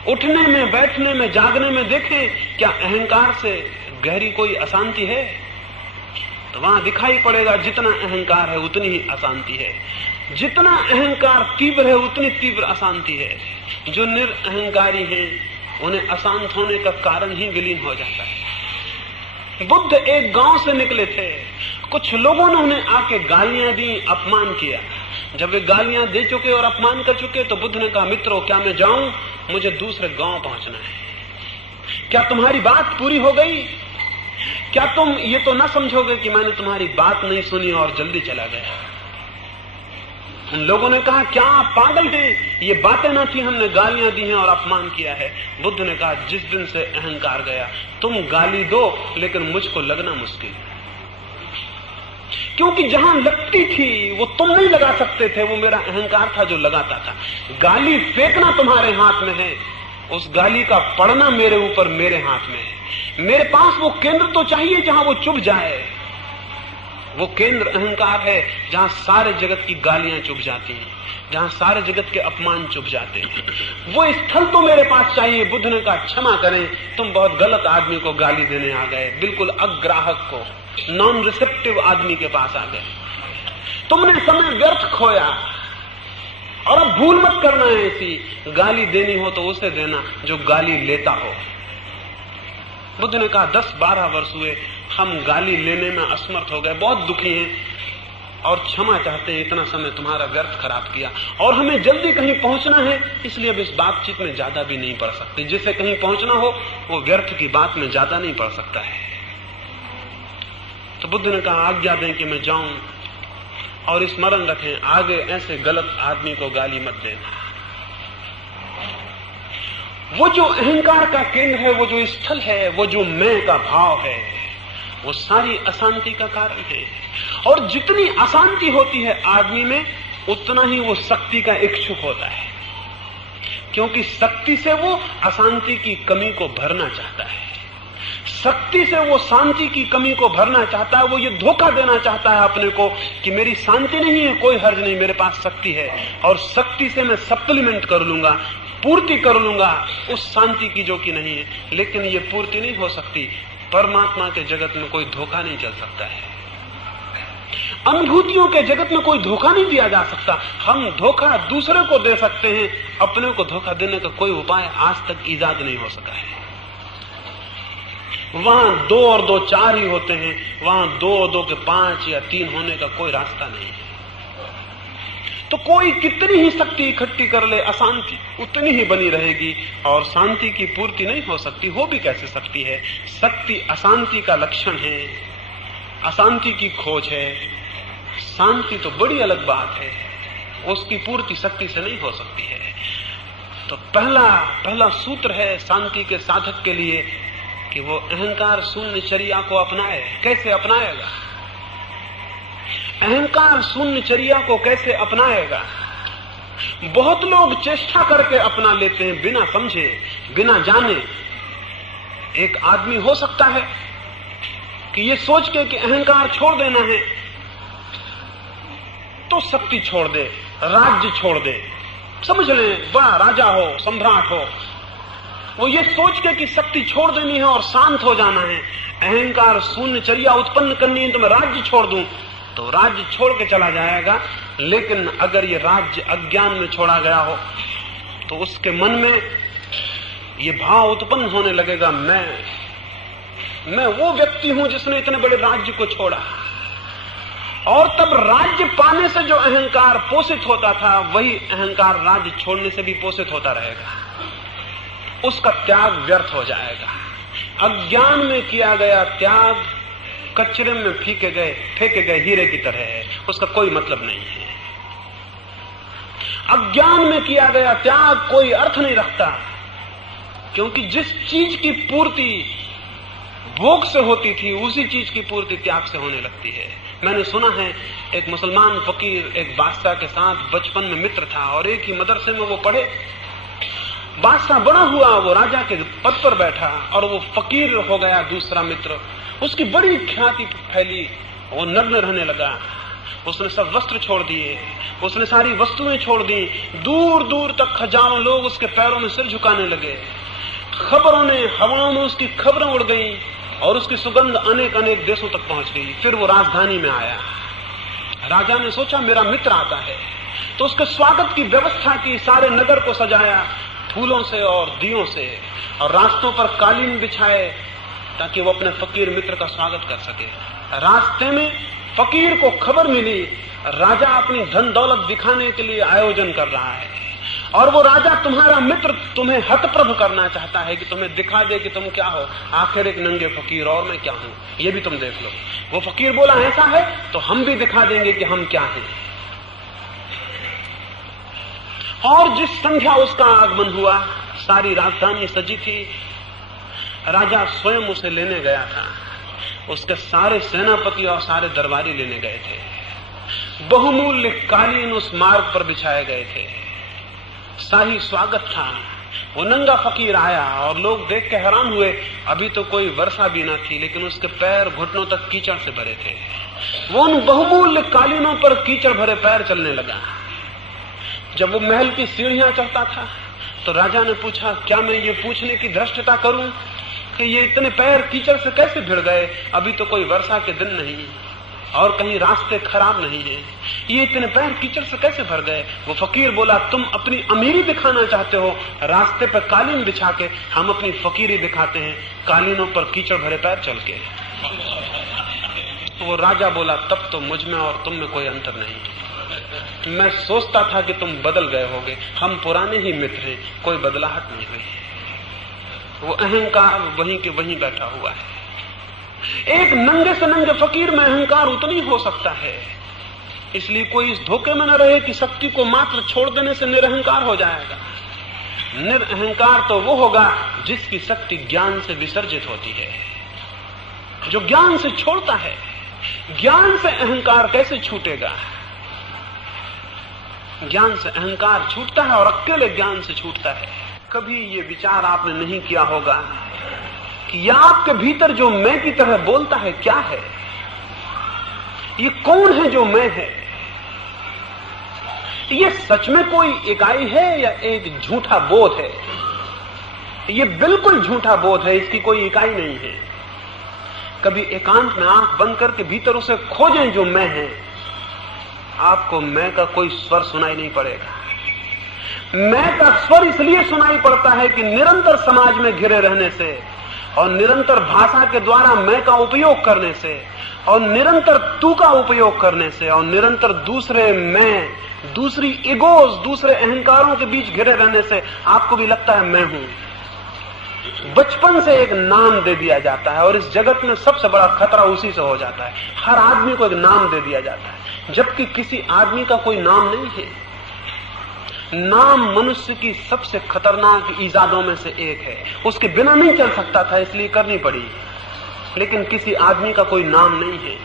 उठने में, बैठने में, जागने में देखें, क्या अहंकार से गहरी कोई अशांति है? तो वहां दिखाई पड़ेगा जितना अहंकार है उतनी ही अशांति है। जितना अहंकार तीव्र है उतनी तीव्र अशांति है। जो निरअहंकारी हैं उन्हें अशांत होने का कारण ही विलीन हो जाता है। बुद्ध एक गांव से निकले थे, कुछ लोगों ने उन्हें आके गालियां दी, अपमान किया। जब वे गालियां दे चुके और अपमान कर चुके तो बुद्ध ने कहा, मित्रों क्या मैं जाऊं? मुझे दूसरे गांव पहुंचना है। क्या तुम्हारी बात पूरी हो गई? क्या तुम ये तो ना समझोगे कि मैंने तुम्हारी बात नहीं सुनी और जल्दी चला गया? उन लोगों ने कहा, क्या आप पागल हैं? ये बातें ना थी, हमने गालियां दी हैं और अपमान किया है। बुद्ध ने कहा, जिस दिन से अहंकार गया तुम गाली दो लेकिन मुझको लगना मुश्किल है। क्योंकि जहां लगती थी वो तुम नहीं लगा सकते थे, वो मेरा अहंकार था जो लगाता था। गाली फेंकना तुम्हारे हाथ में है, उस गाली का पड़ना मेरे ऊपर मेरे हाथ में है। मेरे पास वो केंद्र तो चाहिए जहां वो चुभ जाए। वो केंद्र अहंकार है जहां सारे जगत की गालियां चुभ जाती हैं, जहां सारे जगत के अपमान चुभ जाते हैं। वो स्थल तो मेरे पास चाहिए। बुद्ध ने कहा क्षमा करें, तुम बहुत गलत आदमी को गाली देने आ गए, बिल्कुल अग्राहक को, नॉन रिसेप्टिव आदमी के पास आ गए। तुमने समय व्यर्थ खोया। और अब भूल मत करना है ऐसी, गाली देनी हो तो उसे देना जो गाली लेता हो। बुद्ध ने कहा 10-12 वर्ष हुए, हम गाली लेने में असमर्थ हो गए, बहुत दुखी हैं और क्षमा चाहते हैं, इतना समय तुम्हारा व्यर्थ खराब किया। और हमें जल्दी कहीं पहुंचना है, इसलिए अब इस बातचीत में ज्यादा भी नहीं पड़ सकते। जिसे कहीं पहुंचना हो वो व्यर्थ की बात में ज्यादा नहीं पड़ सकता है। तो बुद्ध ने कहा आज्ञा दें कि मैं जाऊं, और स्मरण रखें आगे ऐसे गलत आदमी को गाली मत देना। वो जो अहंकार का केंद्र है, वो जो स्थल है, वो जो मैं का भाव है, वो सारी अशांति का कारण है। और जितनी अशांति होती है आदमी में, उतना ही वो शक्ति का इच्छुक होता है, क्योंकि शक्ति से वो अशांति की कमी को भरना चाहता है। शक्ति से वो शांति की कमी को भरना चाहता है। वो ये धोखा देना चाहता है अपने को कि मेरी शांति नहीं है, कोई हर्ज नहीं, मेरे पास शक्ति है, और शक्ति से मैं सप्लीमेंट कर लूंगा, पूर्ति कर लूंगा उस शांति की जो कि नहीं है। लेकिन ये पूर्ति नहीं हो सकती। परमात्मा के जगत में कोई धोखा नहीं चल सकता है। अनुभूतियों के जगत में कोई धोखा नहीं दिया जा सकता। हम धोखा दूसरे को दे सकते हैं, अपने को धोखा देने का कोई उपाय आज तक ईजाद नहीं हो सका है। वहां 2 और 2 4 ही होते हैं, वहां 2 और 2 के 5 या 3 होने का कोई रास्ता नहीं है। तो कोई कितनी ही शक्ति इकट्ठी कर ले, अशांति उतनी ही बनी रहेगी और शांति की पूर्ति नहीं हो सकती। हो भी कैसे सकती है? शक्ति अशांति का लक्षण है, अशांति की खोज है। शांति तो बड़ी अलग बात है, उसकी पूर्ति शक्ति से नहीं हो सकती है। तो पहला सूत्र है शांति के साधक के लिए कि वो अहंकार शून्य चर्या को अपनाए। कैसे अपनाएगा? अहंकार शून्य चर्या को कैसे अपनाएगा? बहुत लोग चेष्टा करके अपना लेते हैं, बिना समझे, बिना जाने। एक आदमी हो सकता है कि ये सोच के कि अहंकार छोड़ देना है तो शक्ति छोड़ दे, राज्य छोड़ दे, समझ लें बड़ा राजा हो, सम्राट हो। वो ये सोच के कि शक्ति छोड़ देनी है और शांत हो जाना है, अहंकार शून्य चर्या उत्पन्न करनी है तो मैं राज्य छोड़ दूं, तो राज्य छोड़ के चला जाएगा। लेकिन अगर ये राज्य अज्ञान में छोड़ा गया हो तो उसके मन में ये भाव उत्पन्न होने लगेगा, मैं वो व्यक्ति हूं जिसने इतने बड़े राज्य को छोड़ा। और तब राज्य पाने से जो अहंकार पोषित होता था, वही अहंकार राज्य छोड़ने से भी पोषित होता रहेगा। उसका त्याग व्यर्थ हो जाएगा। अज्ञान में किया गया त्याग कचरे में फेंके गए हीरे की तरह है, उसका कोई मतलब नहीं है। अज्ञान में किया गया त्याग कोई अर्थ नहीं रखता, क्योंकि जिस चीज की पूर्ति भोग से होती थी, उसी चीज की पूर्ति त्याग से होने लगती है। मैंने सुना है एक मुसलमान फकीर एक बादशाह के साथ बचपन में मित्र था और एक ही मदरसे में वो पढ़े। बादशाह बड़ा हुआ, वो राजा के पद पर बैठा और वो फकीर हो गया दूसरा मित्र। उसकी बड़ी ख्याति फैली, वो नग्न रहने लगा। उसने सब वस्त्र छोड़ दिए, उसने सारी वस्तुएं छोड़ दी। दूर दूर तक हजारों लोग उसके पैरों में सिर झुकाने लगे। खबरों ने, हवाओं में उसकी खबरें उड़ गई और उसकी सुगंध अनेक अनेक देशों तक पहुंच गई। फिर वो राजधानी में आया। राजा ने सोचा मेरा मित्र आता है, तो उसके स्वागत की व्यवस्था की, सारे नगर को सजाया फूलों से और दियों से, और रास्तों पर कालीन बिछाए ताकि वो अपने फकीर मित्र का स्वागत कर सके। रास्ते में फकीर को खबर मिली राजा अपनी धन दौलत दिखाने के लिए आयोजन कर रहा है, और वो राजा तुम्हारा मित्र तुम्हें हतप्रभ करना चाहता है कि तुम्हें दिखा दे कि तुम क्या हो। आखिर एक नंगे फकीर और मैं क्या हूं, ये भी तुम देख लो। वो फकीर बोला ऐसा है तो हम भी दिखा देंगे कि हम क्या हैं। और जिस संध्या उसका आगमन हुआ, सारी राजधानी सजी थी। राजा स्वयं उसे लेने गया था। उसके सारे सेनापति और सारे दरबारी लेने गए थे। बहुमूल्य कालीन उस मार्ग पर बिछाए गए थे। शाही स्वागत था। वो नंगा फकीर आया और लोग देख के हैरान हुए। अभी तो कोई वर्षा भी न थी, लेकिन उसके पैर घुटनों तक कीचड़ से भरे थे। वो उन बहुमूल्य कालीनों पर कीचड़ भरे पैर चलने लगा। जब वो महल की सीढ़ियां चढ़ता था तो राजा ने पूछा, क्या मैं ये पूछने की धृष्टता करूं कि ये इतने पैर कीचड़ से कैसे भिड़ गए? अभी तो कोई वर्षा के दिन नहीं और कहीं रास्ते खराब नहीं है, ये इतने पैर कीचड़ से कैसे भर गए? वो फकीर बोला, तुम अपनी अमीरी दिखाना चाहते हो, रास्ते पर कालीन बिछा के, हम अपनी फकीरी दिखाते हैं कालीनों पर कीचड़ भरे पैर चल के। वो राजा बोला, तब तो मुझ में और तुम में कोई अंतर नहीं। मैं सोचता था कि तुम बदल गए होगे, हम पुराने ही मित्र हैं, कोई बदलाहट नहीं हुई। वो अहंकार वहीं के वहीं बैठा हुआ है। एक नंगे से नंगे फकीर में अहंकार उतना ही हो सकता है। इसलिए कोई इस धोखे में न रहे कि शक्ति को मात्र छोड़ देने से निरअहकार हो जाएगा। निरअहकार तो वो होगा जिसकी शक्ति ज्ञान से विसर्जित होती है, जो ज्ञान से छोड़ता है। ज्ञान से अहंकार कैसे छूटेगा? ज्ञान से अहंकार छूटता है और अकेले ज्ञान से छूटता है। कभी ये विचार आपने नहीं किया होगा कि यह आपके भीतर जो मैं की तरह बोलता है क्या है? ये कौन है जो मैं है? ये सच में कोई इकाई है या एक झूठा बोध है? ये बिल्कुल झूठा बोध है, इसकी कोई इकाई नहीं है। कभी एकांत में आंख बंद करके भीतर उसे खोजें जो मैं है, आपको मैं का कोई स्वर सुनाई नहीं पड़ेगा। मैं का स्वर इसलिए सुनाई पड़ता है कि निरंतर समाज में घिरे रहने से और निरंतर भाषा के द्वारा मैं का उपयोग करने से और निरंतर तू का उपयोग करने से और निरंतर दूसरे मैं, दूसरी इगोज, दूसरे अहंकारों के बीच घिरे रहने से आपको भी लगता है मैं हूं। बचपन से एक नाम दे दिया जाता है और इस जगत में सबसे बड़ा खतरा उसी से हो जाता है। हर आदमी को एक नाम दे दिया जाता है, जबकि किसी आदमी का कोई नाम नहीं है। नाम मनुष्य की सबसे खतरनाक ईजादों में से एक है। उसके बिना नहीं चल सकता था, इसलिए करनी पड़ी, लेकिन किसी आदमी का कोई नाम नहीं है।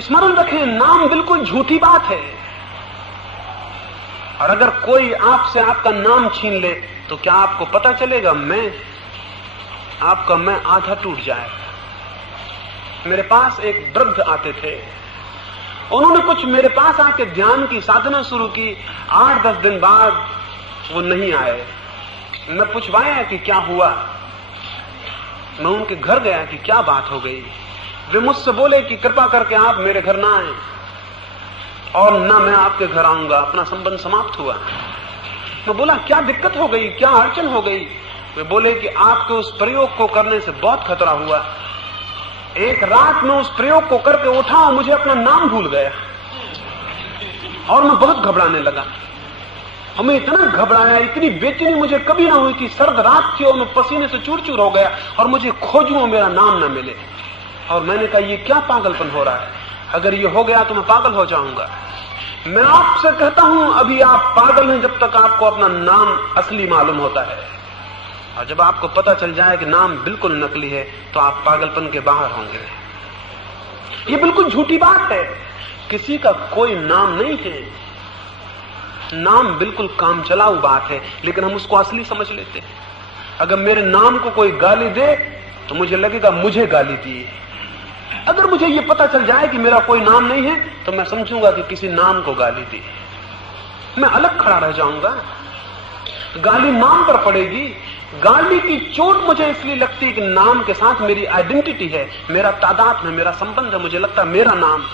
स्मरण रखें, नाम बिल्कुल झूठी बात है। और अगर कोई आपसे आपका नाम छीन ले तो क्या आपको पता चलेगा? मैं, आपका मैं आधा टूट जाएगा। मेरे पास एक वृद्ध आते थे, उन्होंने कुछ मेरे पास आके ध्यान की साधना शुरू की। 8-10 दिन बाद वो नहीं आए। मैं पूछवाया कि क्या हुआ। मैं उनके घर गया कि क्या बात हो गई। वे मुझसे बोले कि कृपा करके आप मेरे घर ना आए और ना मैं आपके घर आऊंगा, अपना संबंध समाप्त हुआ। मैं बोला क्या दिक्कत हो गई, क्या अड़चन हो गई? वे बोले कि आपके उस प्रयोग को करने से बहुत खतरा हुआ। एक रात में उस प्रयोग को करके उठा और मुझे अपना नाम भूल गया और मैं बहुत घबराने लगा। हमें इतना घबराया, इतनी बेचैनी मुझे कभी ना हुई थी। सर्द रात थी और मैं पसीने से चूर चूर हो गया और मुझे खोजूं और मेरा नाम ना मिले। और मैंने कहा ये क्या पागलपन हो रहा है? अगर ये हो गया तो मैं पागल हो जाऊंगा। मैं आपसे कहता हूं अभी आप पागल हैं जब तक आपको अपना नाम असली मालूम होता है, और जब आपको पता चल जाए कि नाम बिल्कुल नकली है तो आप पागलपन के बाहर होंगे। ये बिल्कुल झूठी बात है। किसी का कोई नाम नहीं है। नाम बिल्कुल काम चलाऊ बात है, लेकिन हम उसको असली समझ लेते हैं। अगर मेरे नाम को कोई गाली दे तो मुझे लगेगा मुझे गाली दी। अगर मुझे ये पता चल जाए कि मेरा कोई नाम नहीं है तो मैं समझूंगा कि किसी नाम को गाली दी। मैं अलग खड़ा रह जाऊंगा। गाली नाम पर पड़ेगी। गाली की चोट मुझे इसलिए लगती है कि नाम के साथ मेरी आइडेंटिटी है, मेरा तादाद है, मेरा संबंध है। मुझे लगता है मेरा नाम,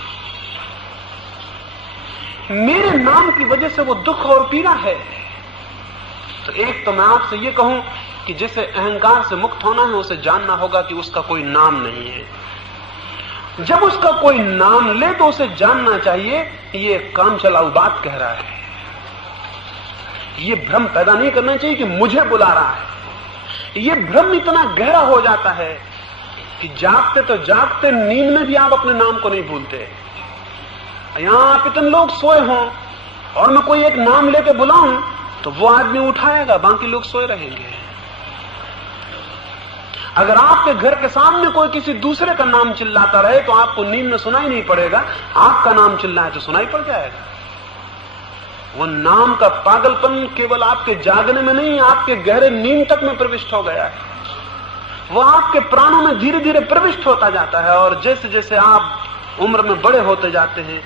मेरे नाम की वजह से वो दुख और पीड़ा है। तो एक तो मैं आपसे ये कहूं कि जिसे अहंकार से मुक्त होना है उसे जानना होगा कि उसका कोई नाम नहीं है। जब उसका कोई नाम ले तो उसे जानना चाहिए ये काम चलाऊ बात कह रहा है। ये भ्रम पैदा नहीं करना चाहिए कि मुझे बुला रहा है। ये भ्रम इतना गहरा हो जाता है कि जागते तो जागते नींद में भी आप अपने नाम को नहीं भूलते। यहां आप इतने लोग सोए हों और मैं कोई एक नाम लेके बुलाऊं तो वो आदमी उठाएगा, बाकी लोग सोए रहेंगे। अगर आपके घर के सामने कोई किसी दूसरे का नाम चिल्लाता रहे तो आपको नींद में सुनाई नहीं पड़ेगा, आपका नाम चिल्लाए तो सुनाई पड़ जाएगा। वो नाम का पागलपन केवल आपके जागने में नहीं, आपके गहरे नींद तक में प्रविष्ट हो गया है। वो आपके प्राणों में धीरे धीरे प्रविष्ट होता जाता है, और जैसे जैसे आप उम्र में बड़े होते जाते हैं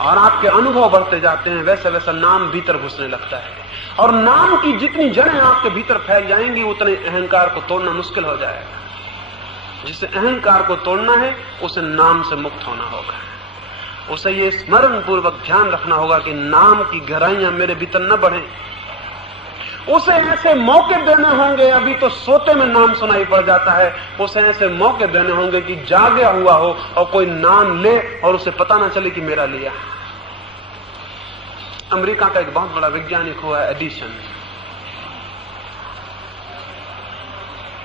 और आपके अनुभव बढ़ते जाते हैं, वैसा वैसा नाम भीतर घुसने लगता है। और नाम की जितनी जड़ें आपके भीतर फैल जाएंगी, उतने अहंकार को तोड़ना मुश्किल हो जाएगा। जिसे अहंकार को तोड़ना है उसे नाम से मुक्त होना होगा। उसे ये स्मरण पूर्वक ध्यान रखना होगा कि नाम की गहराइयां मेरे भीतर न बढ़े। उसे ऐसे मौके देने होंगे, अभी तो सोते में नाम सुनाई पड़ जाता है, उसे ऐसे मौके देने होंगे कि जागे हुआ हो और कोई नाम ले और उसे पता ना चले कि मेरा लिया। अमेरिका का एक बहुत बड़ा वैज्ञानिक हुआ एडिसन।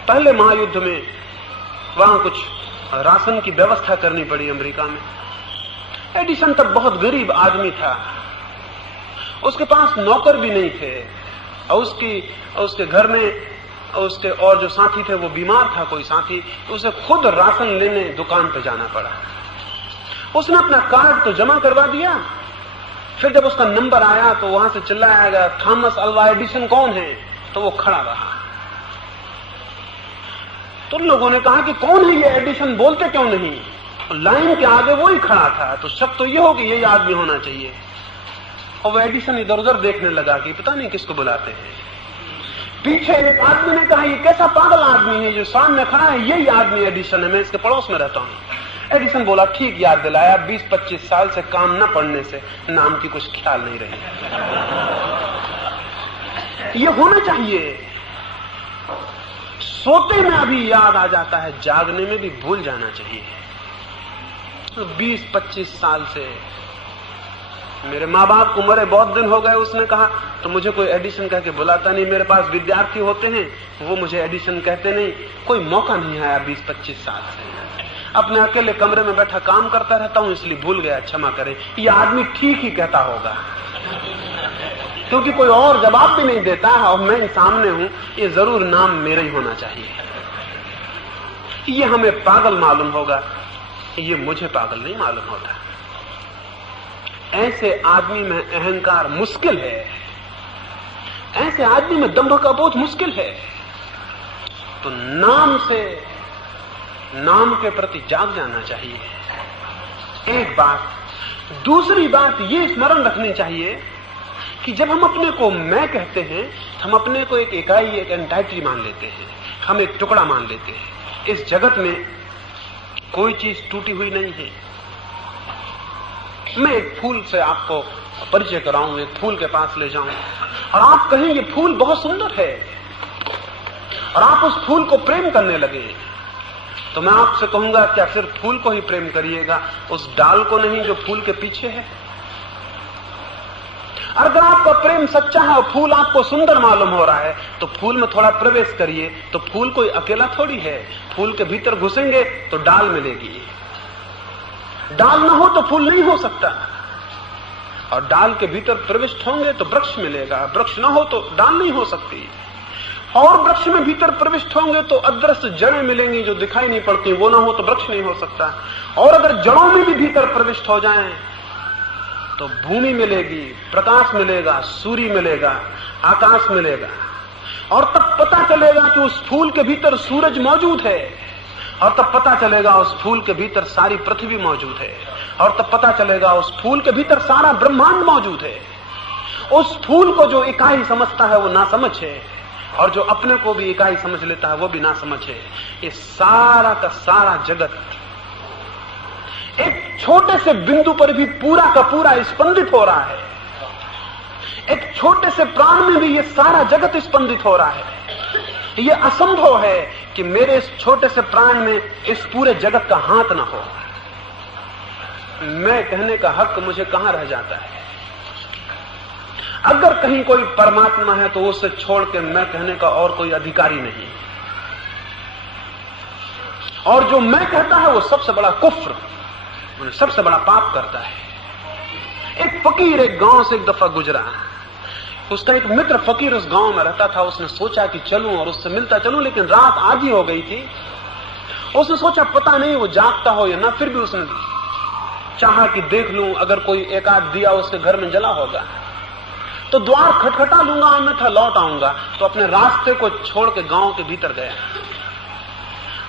पहले महायुद्ध में वहां कुछ राशन की व्यवस्था करनी पड़ी अमेरिका में। एडिसन तब बहुत गरीब आदमी था, उसके पास नौकर भी नहीं थे, और उसके घर में उसके और जो साथी थे वो बीमार था, कोई साथी, तो उसे खुद राशन लेने दुकान पर जाना पड़ा। उसने अपना कार्ड तो जमा करवा दिया, फिर जब उसका नंबर आया तो वहां से चिल्लाया गया, थॉमस अल्वा एडिसन कौन है? तो वो खड़ा रहा। तो लोगों ने कहा कि कौन है ये एडिसन, बोलते क्यों नहीं? लाइन के आगे वो ही खड़ा था, तो शक तो ये हो कि यही आदमी होना चाहिए। और वो एडिसन इधर उधर देखने लगा कि पता नहीं किसको बुलाते हैं। पीछे एक आदमी ने कहा, ये कैसा पागल आदमी है जो सामने खड़ा है, यही आदमी एडिसन है, मैं इसके पड़ोस में रहता हूं। एडिसन बोला, ठीक याद दिलाया, 20-25 साल से काम न पड़ने से नाम की कुछ ख्याल नहीं रही। ये होना चाहिए। सोते में अभी याद आ जाता है, जागने में भी भूल जाना चाहिए। तो 20-25 साल से मेरे माँ बाप को मरे बहुत दिन हो गए, उसने कहा, तो मुझे कोई एडिसन कह के बुलाता नहीं। मेरे पास विद्यार्थी होते हैं, वो मुझे एडिसन कहते नहीं। कोई मौका नहीं आया 20-25 साल से। अपने अकेले कमरे में बैठा काम करता रहता हूं, इसलिए भूल गया, क्षमा करें। ये आदमी ठीक ही कहता होगा, क्योंकि कोई और जवाब भी नहीं देता और मैं सामने हूं, ये जरूर नाम मेरा ही होना चाहिए। ये हमें पागल मालूम होगा, ये मुझे पागल नहीं मालूम होता। ऐसे आदमी में अहंकार मुश्किल है, ऐसे आदमी में दंभ का बोझ मुश्किल है। तो नाम के प्रति जाग जाना चाहिए, एक बात। दूसरी बात ये स्मरण रखनी चाहिए कि जब हम अपने को मैं कहते हैं, हम अपने को एक इकाई, एक एंटाइटी मान लेते हैं, हम एक टुकड़ा मान लेते हैं। इस जगत में कोई चीज टूटी हुई नहीं है। मैं एक फूल से आपको परिचय कराऊं, एक फूल के पास ले जाऊं और आप कहें ये फूल बहुत सुंदर है, और आप उस फूल को प्रेम करने लगे, तो मैं आपसे कहूंगा, क्या सिर्फ फूल को ही प्रेम करिएगा, उस डाल को नहीं जो फूल के पीछे है? अगर आपका प्रेम सच्चा है और फूल आपको सुंदर मालूम हो रहा है, तो फूल में थोड़ा प्रवेश करिए। तो फूल कोई अकेला थोड़ी है, फूल के भीतर घुसेंगे तो डाल मिलेगी। डाल ना हो तो फूल नहीं हो सकता, और डाल के भीतर प्रविष्ट होंगे तो वृक्ष मिलेगा, वृक्ष ना हो तो डाल नहीं हो सकती। और वृक्ष में भीतर प्रविष्ट होंगे तो अदृश्य जड़ें मिलेंगी जो दिखाई नहीं पड़ती, वो ना हो तो वृक्ष नहीं हो सकता। और अगर जड़ों में भी भीतर प्रविष्ट हो जाएं तो भूमि मिलेगी, प्रकाश मिलेगा, सूर्य मिलेगा, आकाश मिलेगा। और तब पता चलेगा कि उस फूल के भीतर सूरज मौजूद है, और तब पता चलेगा उस फूल के भीतर सारी पृथ्वी मौजूद है, और तब पता चलेगा उस फूल के भीतर सारा ब्रह्मांड मौजूद है। उस फूल को जो इकाई समझता है वो नासमझ है, और जो अपने को भी इकाई समझ लेता है वो भी नासमझ है। ये सारा का सारा जगत एक छोटे से बिंदु पर भी पूरा का पूरा स्पंदित हो रहा है। एक छोटे से प्राण में भी ये सारा जगत स्पंदित हो रहा है। ये असंभव है कि मेरे इस छोटे से प्राण में इस पूरे जगत का हाथ ना हो। मैं कहने का हक मुझे कहां रह जाता है? अगर कहीं कोई परमात्मा है तो उसे छोड़ के मैं कहने का और कोई अधिकारी नहीं। और जो मैं कहता है वो सबसे बड़ा कुफ्र, सबसे बड़ा पाप करता है। एक फकीर एक गांव से एक दफा गुजरा, उसका एक मित्र फकीर उस गांव में रहता था। उसने सोचा कि चलूं और उससे मिलता चलूं, लेकिन रात आधी हो गई थी। उसने सोचा पता नहीं वो जागता हो या ना, फिर भी उसने चाहा कि देख लूं, अगर कोई एक आध दिया उसके घर में जला होगा तो द्वार खटखटा लूंगा, अन्यथा लौट आऊंगा। तो अपने रास्ते को छोड़ के गांव के भीतर गया।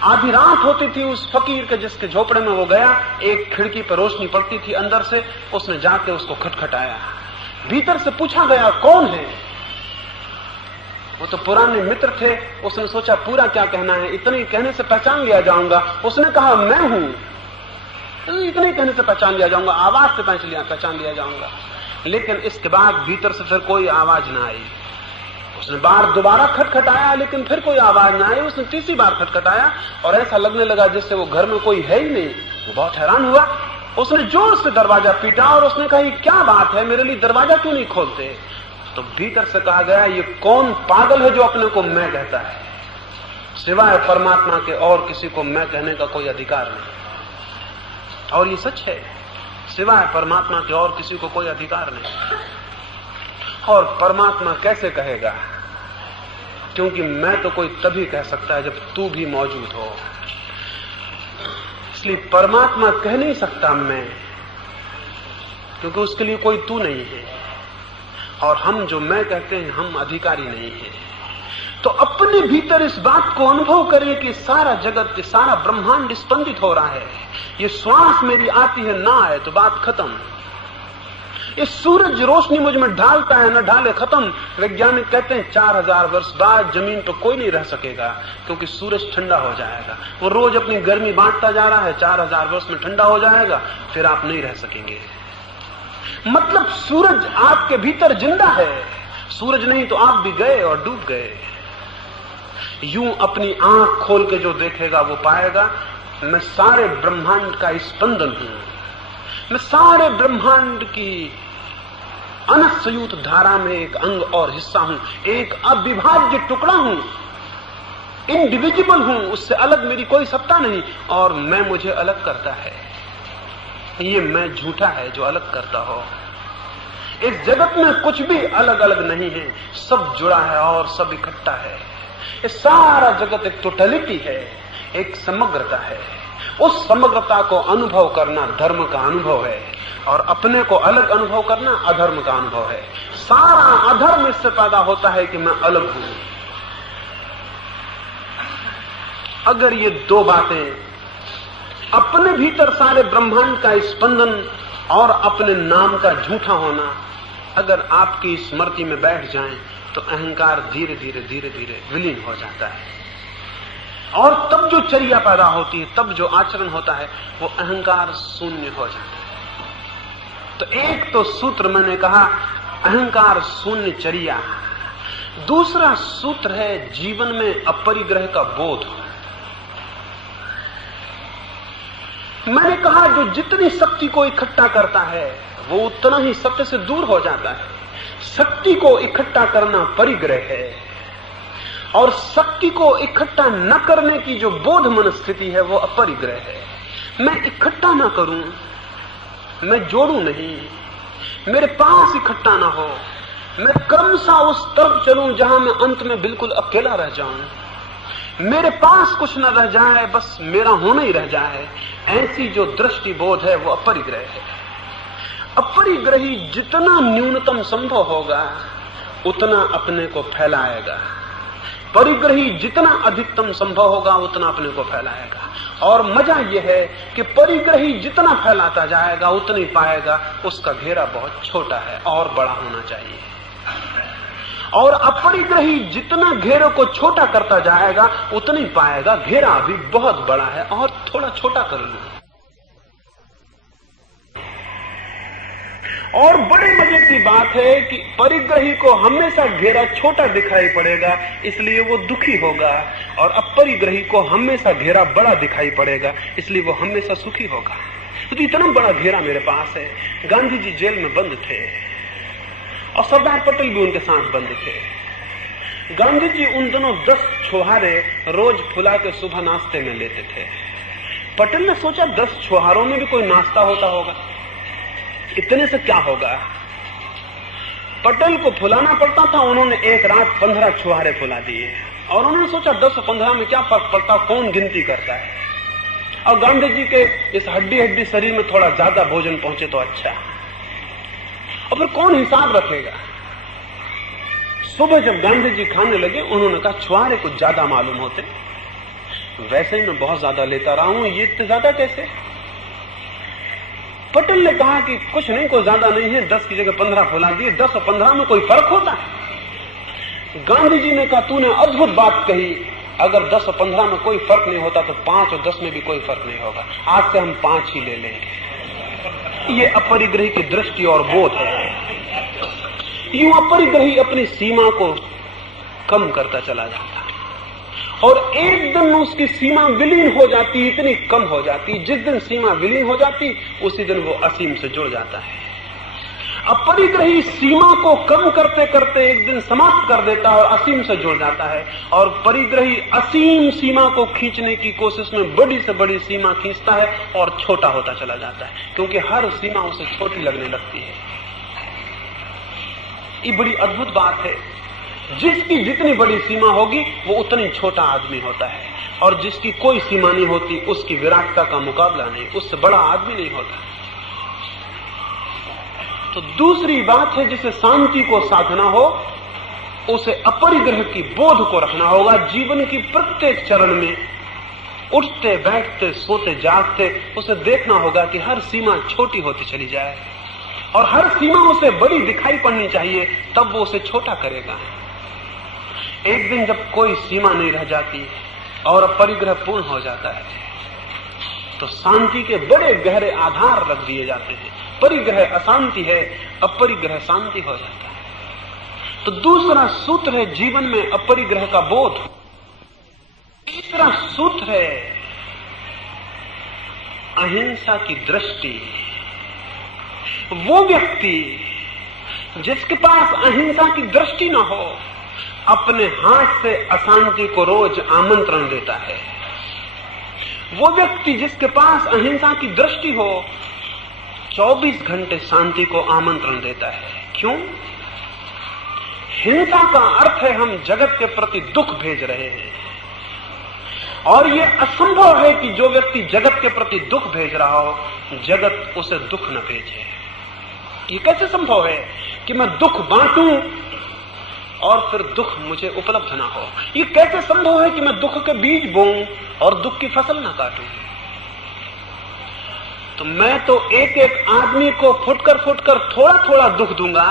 आधी रात होती थी उस फकीर के जिसके झोपड़े में वो गया। एक खिड़की पर रोशनी पड़ती थी अंदर से। उसने जाके उसको खटखटाया। भीतर से पूछा गया कौन है। वो तो पुराने मित्र थे। उसने सोचा पूरा क्या कहना है, इतने कहने से पहचान लिया जाऊंगा। उसने कहा मैं हूं। इतने कहने से पहचान लिया जाऊंगा, आवाज से पहचान लिया जाऊंगा। लेकिन इसके बाद भीतर से फिर कोई आवाज ना आई। उसने दोबारा खटखटाया, लेकिन फिर कोई आवाज ना आई। उसने तीसरी बार खटखटाया और ऐसा लगने लगा जैसे वो घर में कोई है ही नहीं। वो बहुत हैरान हुआ। उसने जोर से दरवाजा पीटा और उसने कहा क्या बात है, मेरे लिए दरवाजा क्यों नहीं खोलते। तो भीतर से कहा गया ये कौन पागल है जो अपने को मैं कहता है। सिवाय परमात्मा के और किसी को मैं कहने का कोई अधिकार नहीं। और ये सच है, सिवाय परमात्मा के और किसी को कोई अधिकार नहीं। और परमात्मा कैसे कहेगा, क्योंकि मैं तो कोई तभी कह सकता है जब तू भी मौजूद हो। इसलिए परमात्मा कह नहीं सकता मैं, क्योंकि उसके लिए कोई तू नहीं है। और हम जो मैं कहते हैं हम अधिकारी नहीं है। तो अपने भीतर इस बात को अनुभव करें कि सारा जगत, सारा ब्रह्मांड स्पंदित हो रहा है। ये श्वास मेरी आती है ना आए तो बात खत्म। ये सूरज रोशनी मुझ में ढालता है न ढाले खत्म। वैज्ञानिक कहते हैं 4000 वर्ष बाद जमीन पर कोई नहीं रह सकेगा, क्योंकि सूरज ठंडा हो जाएगा। वो रोज अपनी गर्मी बांटता जा रहा है, 4000 वर्ष में ठंडा हो जाएगा, फिर आप नहीं रह सकेंगे। मतलब सूरज आपके भीतर जिंदा है। सूरज नहीं तो आप भी गए और डूब गए। यूं अपनी आंख खोल के जो देखेगा वो पाएगा मैं सारे ब्रह्मांड का स्पंदन हूं। मैं सारे ब्रह्मांड की अनसयुत धारा में एक अंग और हिस्सा हूं, एक अविभाज्य टुकड़ा हूं, इंडिविजिबल हूं। उससे अलग मेरी कोई सत्ता नहीं और मैं मुझे अलग करता है। ये मैं झूठा है जो अलग करता हो। इस जगत में कुछ भी अलग अलग नहीं है, सब जुड़ा है और सब इकट्ठा है। ये सारा जगत एक टोटलिटी है, एक समग्रता है। उस समग्रता को अनुभव करना धर्म का अनुभव है और अपने को अलग अनुभव करना अधर्म का अनुभव है। सारा अधर्म इससे पैदा होता है कि मैं अलग हूं। अगर ये दो बातें, अपने भीतर सारे ब्रह्मांड का स्पंदन और अपने नाम का झूठा होना, अगर आपकी स्मृति में बैठ जाएं तो अहंकार धीरे धीरे धीरे धीरे विलीन हो जाता है। और तब जो चर्या पैदा होती है, तब जो आचरण होता है, वो अहंकार शून्य हो जाता है। तो एक तो सूत्र मैंने कहा अहंकार शून्य चर्या। दूसरा सूत्र है जीवन में अपरिग्रह का बोध। मैंने कहा जो जितनी शक्ति को इकट्ठा करता है वो उतना ही सत्य से दूर हो जाता है। शक्ति को इकट्ठा करना परिग्रह है और शक्ति को इकट्ठा न करने की जो बोध मन स्थिति है वो अपरिग्रह है। मैं इकट्ठा ना करूं, मैं जोड़ू नहीं, मेरे पास इकट्ठा ना हो, मैं क्रमशः उस तरफ चलूं जहां मैं अंत में बिल्कुल अकेला रह जाऊं, मेरे पास कुछ न रह जाए, बस मेरा होना ही रह जाए, ऐसी जो दृष्टि बोध है वो अपरिग्रह है। अपरिग्रही जितना न्यूनतम संभव होगा उतना अपने को फैलाएगा, परिग्रही जितना अधिकतम संभव होगा उतना अपने को फैलाएगा। और मजा यह है कि परिग्रही जितना फैलाता जाएगा उतना ही पाएगा उसका घेरा बहुत छोटा है और बड़ा होना चाहिए। और अपरिग्रही जितना घेरे को छोटा करता जाएगा उतना ही पाएगा घेरा अभी बहुत बड़ा है और थोड़ा छोटा कर लूं। और बड़े मजे की बात है कि परिग्रही को हमेशा घेरा छोटा दिखाई पड़ेगा, इसलिए वो दुखी होगा, और अपरिग्रही को हमेशा घेरा बड़ा दिखाई पड़ेगा, इसलिए वो हमेशा सुखी होगा। तो इतना बड़ा घेरा मेरे पास है। गांधी जी जेल में बंद थे और सरदार पटेल भी उनके साथ बंद थे। गांधी जी उन दोनों 10 छुहारे रोज फुला के सुबह नाश्ते में लेते थे। पटेल ने सोचा 10 छुहारों में भी कोई नाश्ता होता होगा, इतने से क्या होगा। पटेल को फुलाना पड़ता था, उन्होंने एक रात 15 छुहारे फुला दिए और उन्होंने सोचा 10 और 15 में क्या फर्क पड़ता, कौन गिनती करता है। और गांधी जी के इस हड्डी हड्डी शरीर में थोड़ा ज्यादा भोजन पहुंचे तो अच्छा है, और फिर कौन हिसाब रखेगा। सुबह जब गांधी जी खाने लगे, उन्होंने कहा छुहारे कुछ ज्यादा मालूम होते, वैसे ही मैं बहुत ज्यादा लेता रहा हूं, ये इतने ज्यादा कैसे। पटेल ने कहा कि कुछ नहीं, कोई ज्यादा नहीं है, 10 की जगह 15 फुला दिए, 10 और 15 में कोई फर्क होता है। गांधी जी ने कहा तूने अद्भुत बात कही, अगर 10 और 15 में कोई फर्क नहीं होता तो 5 और 10 में भी कोई फर्क नहीं होगा, आज से हम 5 ही ले लेंगे। ये अपरिग्रही की दृष्टि और बोध है। यूं अपरिग्रही अपनी सीमा को कम करता चला जाता है और एक दिन उसकी सीमा विलीन हो जाती, इतनी कम हो जाती, जिस दिन सीमा विलीन हो जाती उसी दिन वो असीम से जुड़ जाता है। अपरिग्रही सीमा को कम करते करते एक दिन समाप्त कर देता है और असीम से जुड़ जाता है, और परिग्रही असीम सीमा को खींचने की कोशिश में बड़ी से बड़ी सीमा खींचता है और छोटा होता चला जाता है, क्योंकि हर सीमा उसे छोटी लगने लगती है। ये बड़ी अद्भुत बात है। जिसकी जितनी बड़ी सीमा होगी वो उतनी छोटा आदमी होता है, और जिसकी कोई सीमा नहीं होती उसकी विराटता का मुकाबला नहीं, उससे बड़ा आदमी नहीं होता। तो दूसरी बात है, जिसे शांति को साधना हो उसे अपरिग्रह की बोध को रखना होगा। जीवन की प्रत्येक चरण में उठते बैठते सोते जागते उसे देखना होगा कि हर सीमा छोटी होती चली जाए और हर सीमा उसे बड़ी दिखाई पड़नी चाहिए, तब वो उसे छोटा करेगा। एक दिन जब कोई सीमा नहीं रह जाती और परिग्रह पूर्ण हो जाता है तो शांति के बड़े गहरे आधार रख दिए जाते हैं। परिग्रह अशांति है, अपरिग्रह शांति हो जाता है। तो दूसरा सूत्र है जीवन में अपरिग्रह का बोध। तीसरा सूत्र है अहिंसा की दृष्टि। वो व्यक्ति जिसके पास अहिंसा की दृष्टि न हो अपने हाथ से अशांति को रोज आमंत्रण देता है। वो व्यक्ति जिसके पास अहिंसा की दृष्टि हो 24 घंटे शांति को आमंत्रण देता है। क्यों? हिंसा का अर्थ है हम जगत के प्रति दुख भेज रहे हैं, और यह असंभव है कि जो व्यक्ति जगत के प्रति दुख भेज रहा हो जगत उसे दुख न भेजे। ये कैसे संभव है कि मैं दुख बांटूं और फिर दुख मुझे उपलब्ध ना हो? ये कैसे संभव है कि मैं दुख के बीज बोऊं और दुख की फसल ना काटूं? तो मैं तो एक एक आदमी को फुटकर फुटकर थोड़ा थोड़ा दुख दूंगा,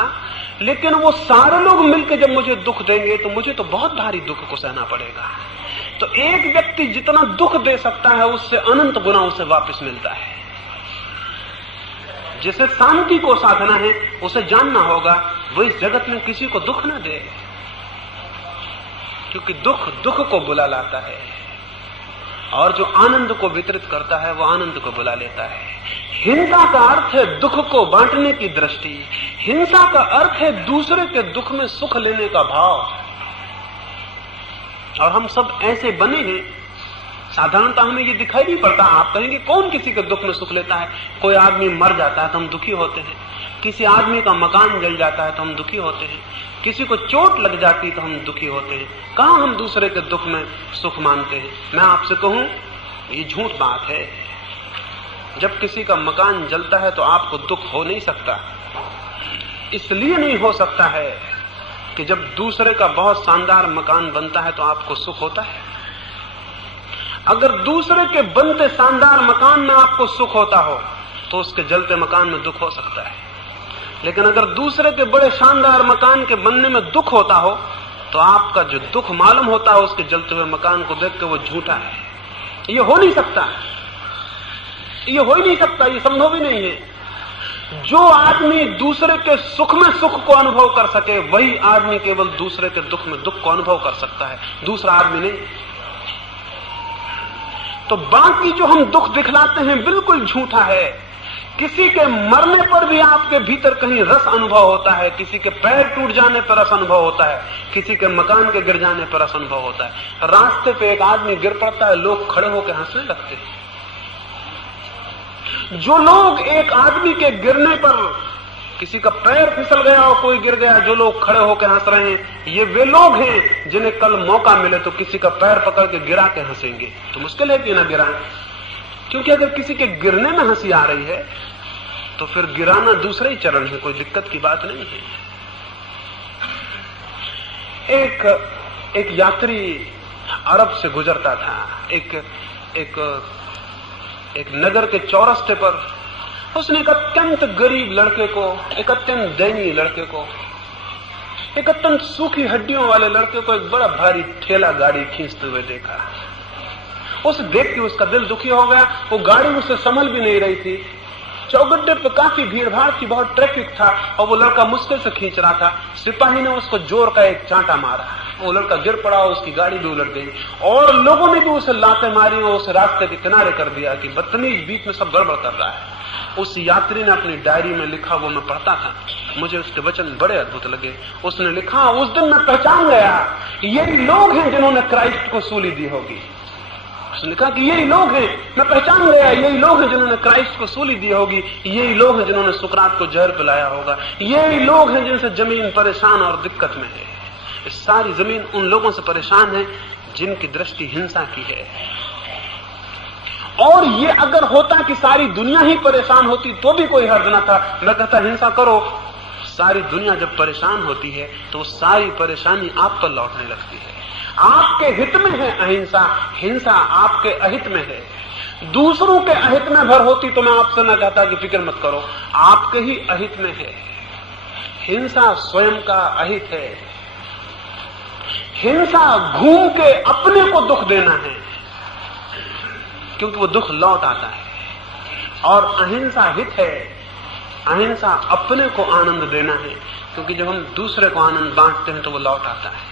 लेकिन वो सारे लोग मिलकर जब मुझे दुख देंगे तो मुझे तो बहुत भारी दुख को सहना पड़ेगा। तो एक व्यक्ति जितना दुख दे सकता है उससे अनंत गुना उसे वापस मिलता है। जिसे शांति को साधना है उसे जानना होगा वो इस जगत में किसी को दुख न दे, क्योंकि दुख दुख को बुला लाता है और जो आनंद को वितरित करता है वो आनंद को बुला लेता है। हिंसा का अर्थ है दुख को बांटने की दृष्टि। हिंसा का अर्थ है दूसरे के दुख में सुख लेने का भाव। और हम सब ऐसे बने हैं, साधारणतः हमें ये दिखाई नहीं पड़ता। आप कहेंगे कौन किसी के दुख में सुख लेता है? कोई आदमी मर जाता है तो हम दुखी होते हैं, किसी आदमी का मकान जल जाता है तो हम दुखी होते हैं, किसी को चोट लग जाती है तो हम दुखी होते हैं। कहां हम दूसरे के दुख में सुख मानते हैं? मैं आपसे कहूं ये झूठ बात है। जब किसी का मकान जलता है तो आपको दुख हो नहीं सकता। इसलिए नहीं हो सकता है कि जब दूसरे का बहुत शानदार मकान बनता है तो आपको सुख होता है। अगर दूसरे के बनते शानदार मकान में आपको सुख होता हो तो उसके जलते मकान में दुख हो सकता है। लेकिन अगर दूसरे के बड़े शानदार मकान के बनने में दुख होता हो तो आपका जो दुख मालूम होता है उसके जलते हुए मकान को देख के वो झूठा है। ये हो नहीं सकता, ये हो ही नहीं सकता, ये संभव ही नहीं है। जो आदमी दूसरे के सुख में सुख को अनुभव कर सके वही आदमी केवल दूसरे के दुख में दुख को अनुभव कर सकता है, दूसरा आदमी नहीं। तो बाकी जो हम दुख दिखलाते हैं बिल्कुल झूठा है। किसी के मरने पर भी आपके भीतर कहीं रस अनुभव होता है, किसी के पैर टूट जाने पर रस अनुभव होता है, किसी के मकान के गिर जाने पर रस अनुभव होता है। रास्ते पे एक आदमी गिर पड़ता है, लोग खड़े होकर हंसने लगते हैं। जो लोग एक आदमी के गिरने पर किसी का पैर फिसल गया और कोई गिर गया, जो लोग खड़े होकर हंस रहे हैं ये वे लोग हैं जिन्हें कल मौका मिले तो किसी का पैर पकड़ के गिरा के हंसेंगे। तो मुश्किल है कि ना गिराएं, क्योंकि अगर किसी के गिरने में हंसी आ रही है तो फिर गिराना दूसरा ही चरण है, कोई दिक्कत की बात नहीं है। एक यात्री अरब से गुजरता था, एक नगर के चौरस्ते पर उसने एक अत्यंत गरीब लड़के को, एक अत्यंत दयनीय लड़के को, एक अत्यंत सूखी हड्डियों वाले लड़के को एक बड़ा भारी ठेला गाड़ी खींचते हुए देखा। उसे देख के उसका दिल दुखी हो गया। वो गाड़ी उससे संभल भी नहीं रही थी। चौगड्डे पे काफी भीड़ भाड़ थी, बहुत ट्रैफिक था और वो लड़का मुश्किल से खींच रहा था। सिपाही ने उसको जोर का एक चांटा मारा, वो लड़का गिर पड़ा, उसकी गाड़ी भी उलट गई और लोगों ने भी उसे लातें मारी और उसे रास्ते के किनारे कर दिया कि बदतमीज बीच में सब गड़बड़ कर रहा है। उस यात्री ने अपनी डायरी में लिखा, वो मैं पढ़ता था, मुझे उसके वचन बड़े अद्भुत लगे। उसने लिखा, उस दिन मैं पहचान गया यही लोग हैं जिन्होंने क्राइस्ट को सूली दी होगी। उसने लिखा कि यही लोग हैं, मैं पहचान गया यही लोग हैं जिन्होंने क्राइस्ट को सूली दी होगी, यही लोग हैं जिन्होंने सुकरात को जहर पिलाया होगा, यही लोग हैं जिनसे जमीन परेशान और दिक्कत में है। इस सारी जमीन उन लोगों से परेशान है जिनकी दृष्टि हिंसा की है। और ये अगर होता कि सारी दुनिया ही परेशान होती तो भी कोई हर्ज न था। मैं कहता हिंसा करो। सारी दुनिया जब परेशान होती है तो सारी परेशानी आप पर लौटने लगती है। आपके हित में है अहिंसा, हिंसा आपके अहित में है। दूसरों के अहित में भर होती तो मैं आपसे न कहता कि फिक्र मत करो, आपके ही अहित में है। हिंसा स्वयं का अहित है। हिंसा घूम के अपने को दुख देना है, क्योंकि वो दुख लौट आता है। और अहिंसा हित है, अहिंसा अपने को आनंद देना है, क्योंकि जब हम दूसरे को आनंद बांटते हैं तो वो लौट आता है।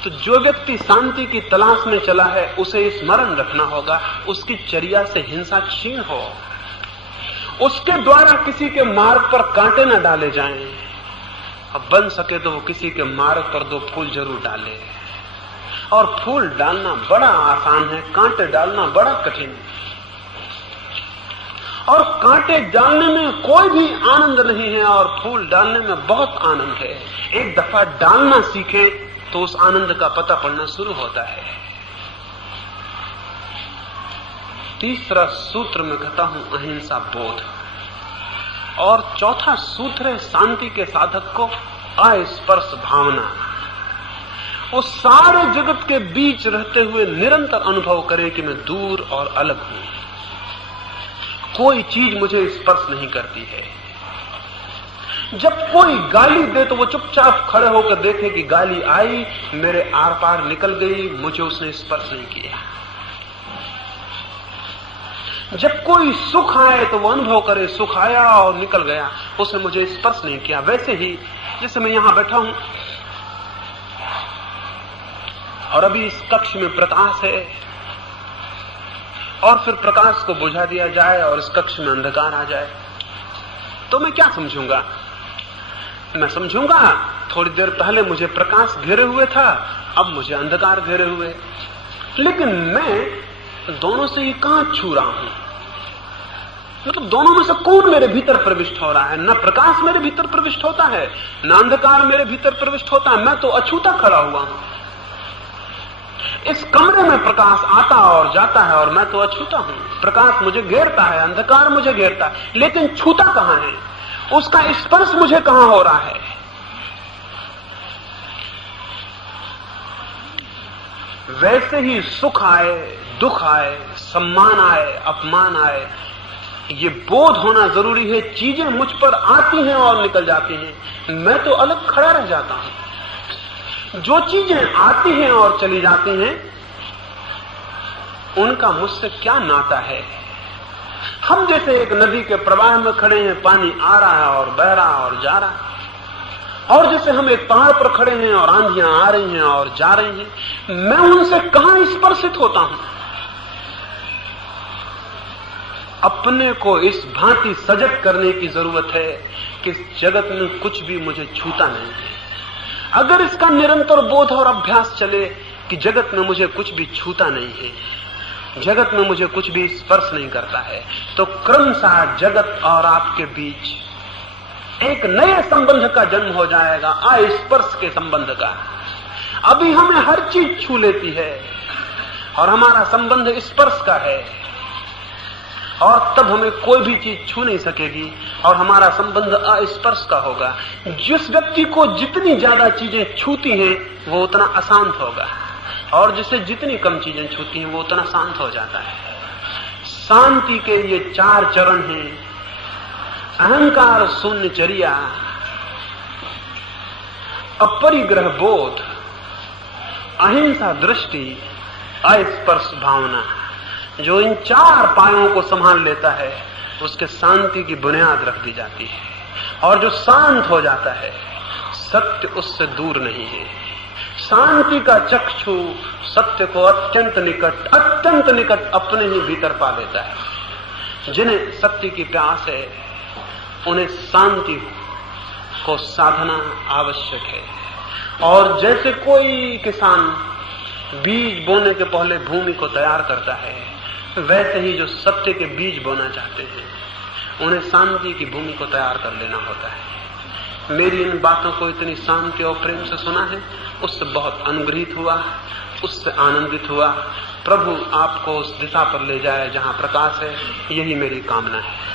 तो जो व्यक्ति शांति की तलाश में चला है उसे स्मरण रखना होगा उसकी चर्या से हिंसा छीन हो, उसके द्वारा किसी के मार्ग पर कांटे न डाले जाएं। अब बन सके तो वो किसी के मार्ग पर 2 फूल जरूर डाले। और फूल डालना बड़ा आसान है, कांटे डालना बड़ा कठिन है। और कांटे डालने में कोई भी आनंद नहीं है और फूल डालने में बहुत आनंद है। एक दफा डालना सीखे तो उस आनंद का पता पड़ना शुरू होता है। तीसरा सूत्र में कहता हूं अहिंसा बोध, और चौथा सूत्र है शांति के साधक को अस्पर्श भावना। वो सारे जगत के बीच रहते हुए निरंतर अनुभव करे कि मैं दूर और अलग हूं, कोई चीज मुझे स्पर्श नहीं करती है। जब कोई गाली दे तो वो चुपचाप खड़े होकर देखे कि गाली आई, मेरे आर पार निकल गई, मुझे उसने स्पर्श नहीं किया। जब कोई सुख आए तो वो अनुभव करे सुख आया और निकल गया, उसने मुझे स्पर्श नहीं किया। वैसे ही जैसे मैं यहां बैठा हूं और अभी इस कक्ष में प्रकाश है और फिर प्रकाश को बुझा दिया जाए और इस कक्ष में अंधकार आ जाए, तो मैं क्या समझूंगा? मैं समझूंगा थोड़ी देर पहले मुझे प्रकाश घेरे हुए था, अब मुझे अंधकार घेरे हुए। लेकिन मैं दोनों से ही कहां छू रहा हूं? मतलब दोनों में से कौन मेरे भीतर प्रविष्ट हो रहा है? न प्रकाश मेरे भीतर प्रविष्ट होता है, न अंधकार मेरे भीतर प्रविष्ट होता है। मैं तो अछूता खड़ा हुआ हूं। इस कमरे में प्रकाश आता और जाता है और मैं तो अछूता हूं। प्रकाश मुझे घेरता है, अंधकार मुझे घेरता है, लेकिन छूता कहां है? उसका स्पर्श मुझे कहां हो रहा है? वैसे ही सुख आए, दुख आए, सम्मान आए, अपमान आए, ये बोध होना जरूरी है। चीजें मुझ पर आती हैं और निकल जाती हैं, मैं तो अलग खड़ा रह जाता हूं। जो चीजें आती हैं और चली जाती हैं उनका मुझसे क्या नाता है? हम जैसे एक नदी के प्रवाह में खड़े हैं, पानी आ रहा है और बह रहा है और जा रहा है, और जैसे हम एक पहाड़ पर खड़े हैं और आंधियां आ रही हैं और जा रही हैं, मैं उनसे कहां स्पर्शित होता हूं? अपने को इस भांति सजग करने की जरूरत है कि इस जगत में कुछ भी मुझे छूता नहीं है। अगर इसका निरंतर बोध और अभ्यास चले कि जगत में मुझे कुछ भी छूता नहीं है, जगत में मुझे कुछ भी स्पर्श नहीं करता है, तो क्रमशः जगत और आपके बीच एक नए संबंध का जन्म हो जाएगा, अस्पर्श के संबंध का। अभी हमें हर चीज छू लेती है और हमारा संबंध स्पर्श का है, और तब हमें कोई भी चीज छू नहीं सकेगी और हमारा संबंध अस्पर्श का होगा। जिस व्यक्ति को जितनी ज्यादा चीजें छूती हैं वो उतना अशांत होगा, और जिसे जितनी कम चीजें छूती हैं वो उतना शांत हो जाता है। शांति के ये 4 चरण हैं: अहंकार शून्य चर्या, अपरिग्रह बोध, अहिंसा दृष्टि, अस्पर्श भावना। जो इन 4 पायों को संभाल लेता है उसके शांति की बुनियाद रख दी जाती है, और जो शांत हो जाता है सत्य उससे दूर नहीं है। शांति का चक्षु सत्य को अत्यंत निकट अपने ही भीतर पा लेता है। जिन्हें सत्य की प्यास है उन्हें शांति को साधना आवश्यक है। और जैसे कोई किसान बीज बोने के पहले भूमि को तैयार करता है, वैसे ही जो सत्य के बीज बोना चाहते हैं उन्हें शांति की भूमि को तैयार कर लेना होता है। मेरी इन बातों को इतनी शांति और प्रेम से सुना है, उससे बहुत अनुग्रहित हुआ, उससे आनंदित हुआ। प्रभु आपको उस दिशा पर ले जाए जहां प्रकाश है, यही मेरी कामना है।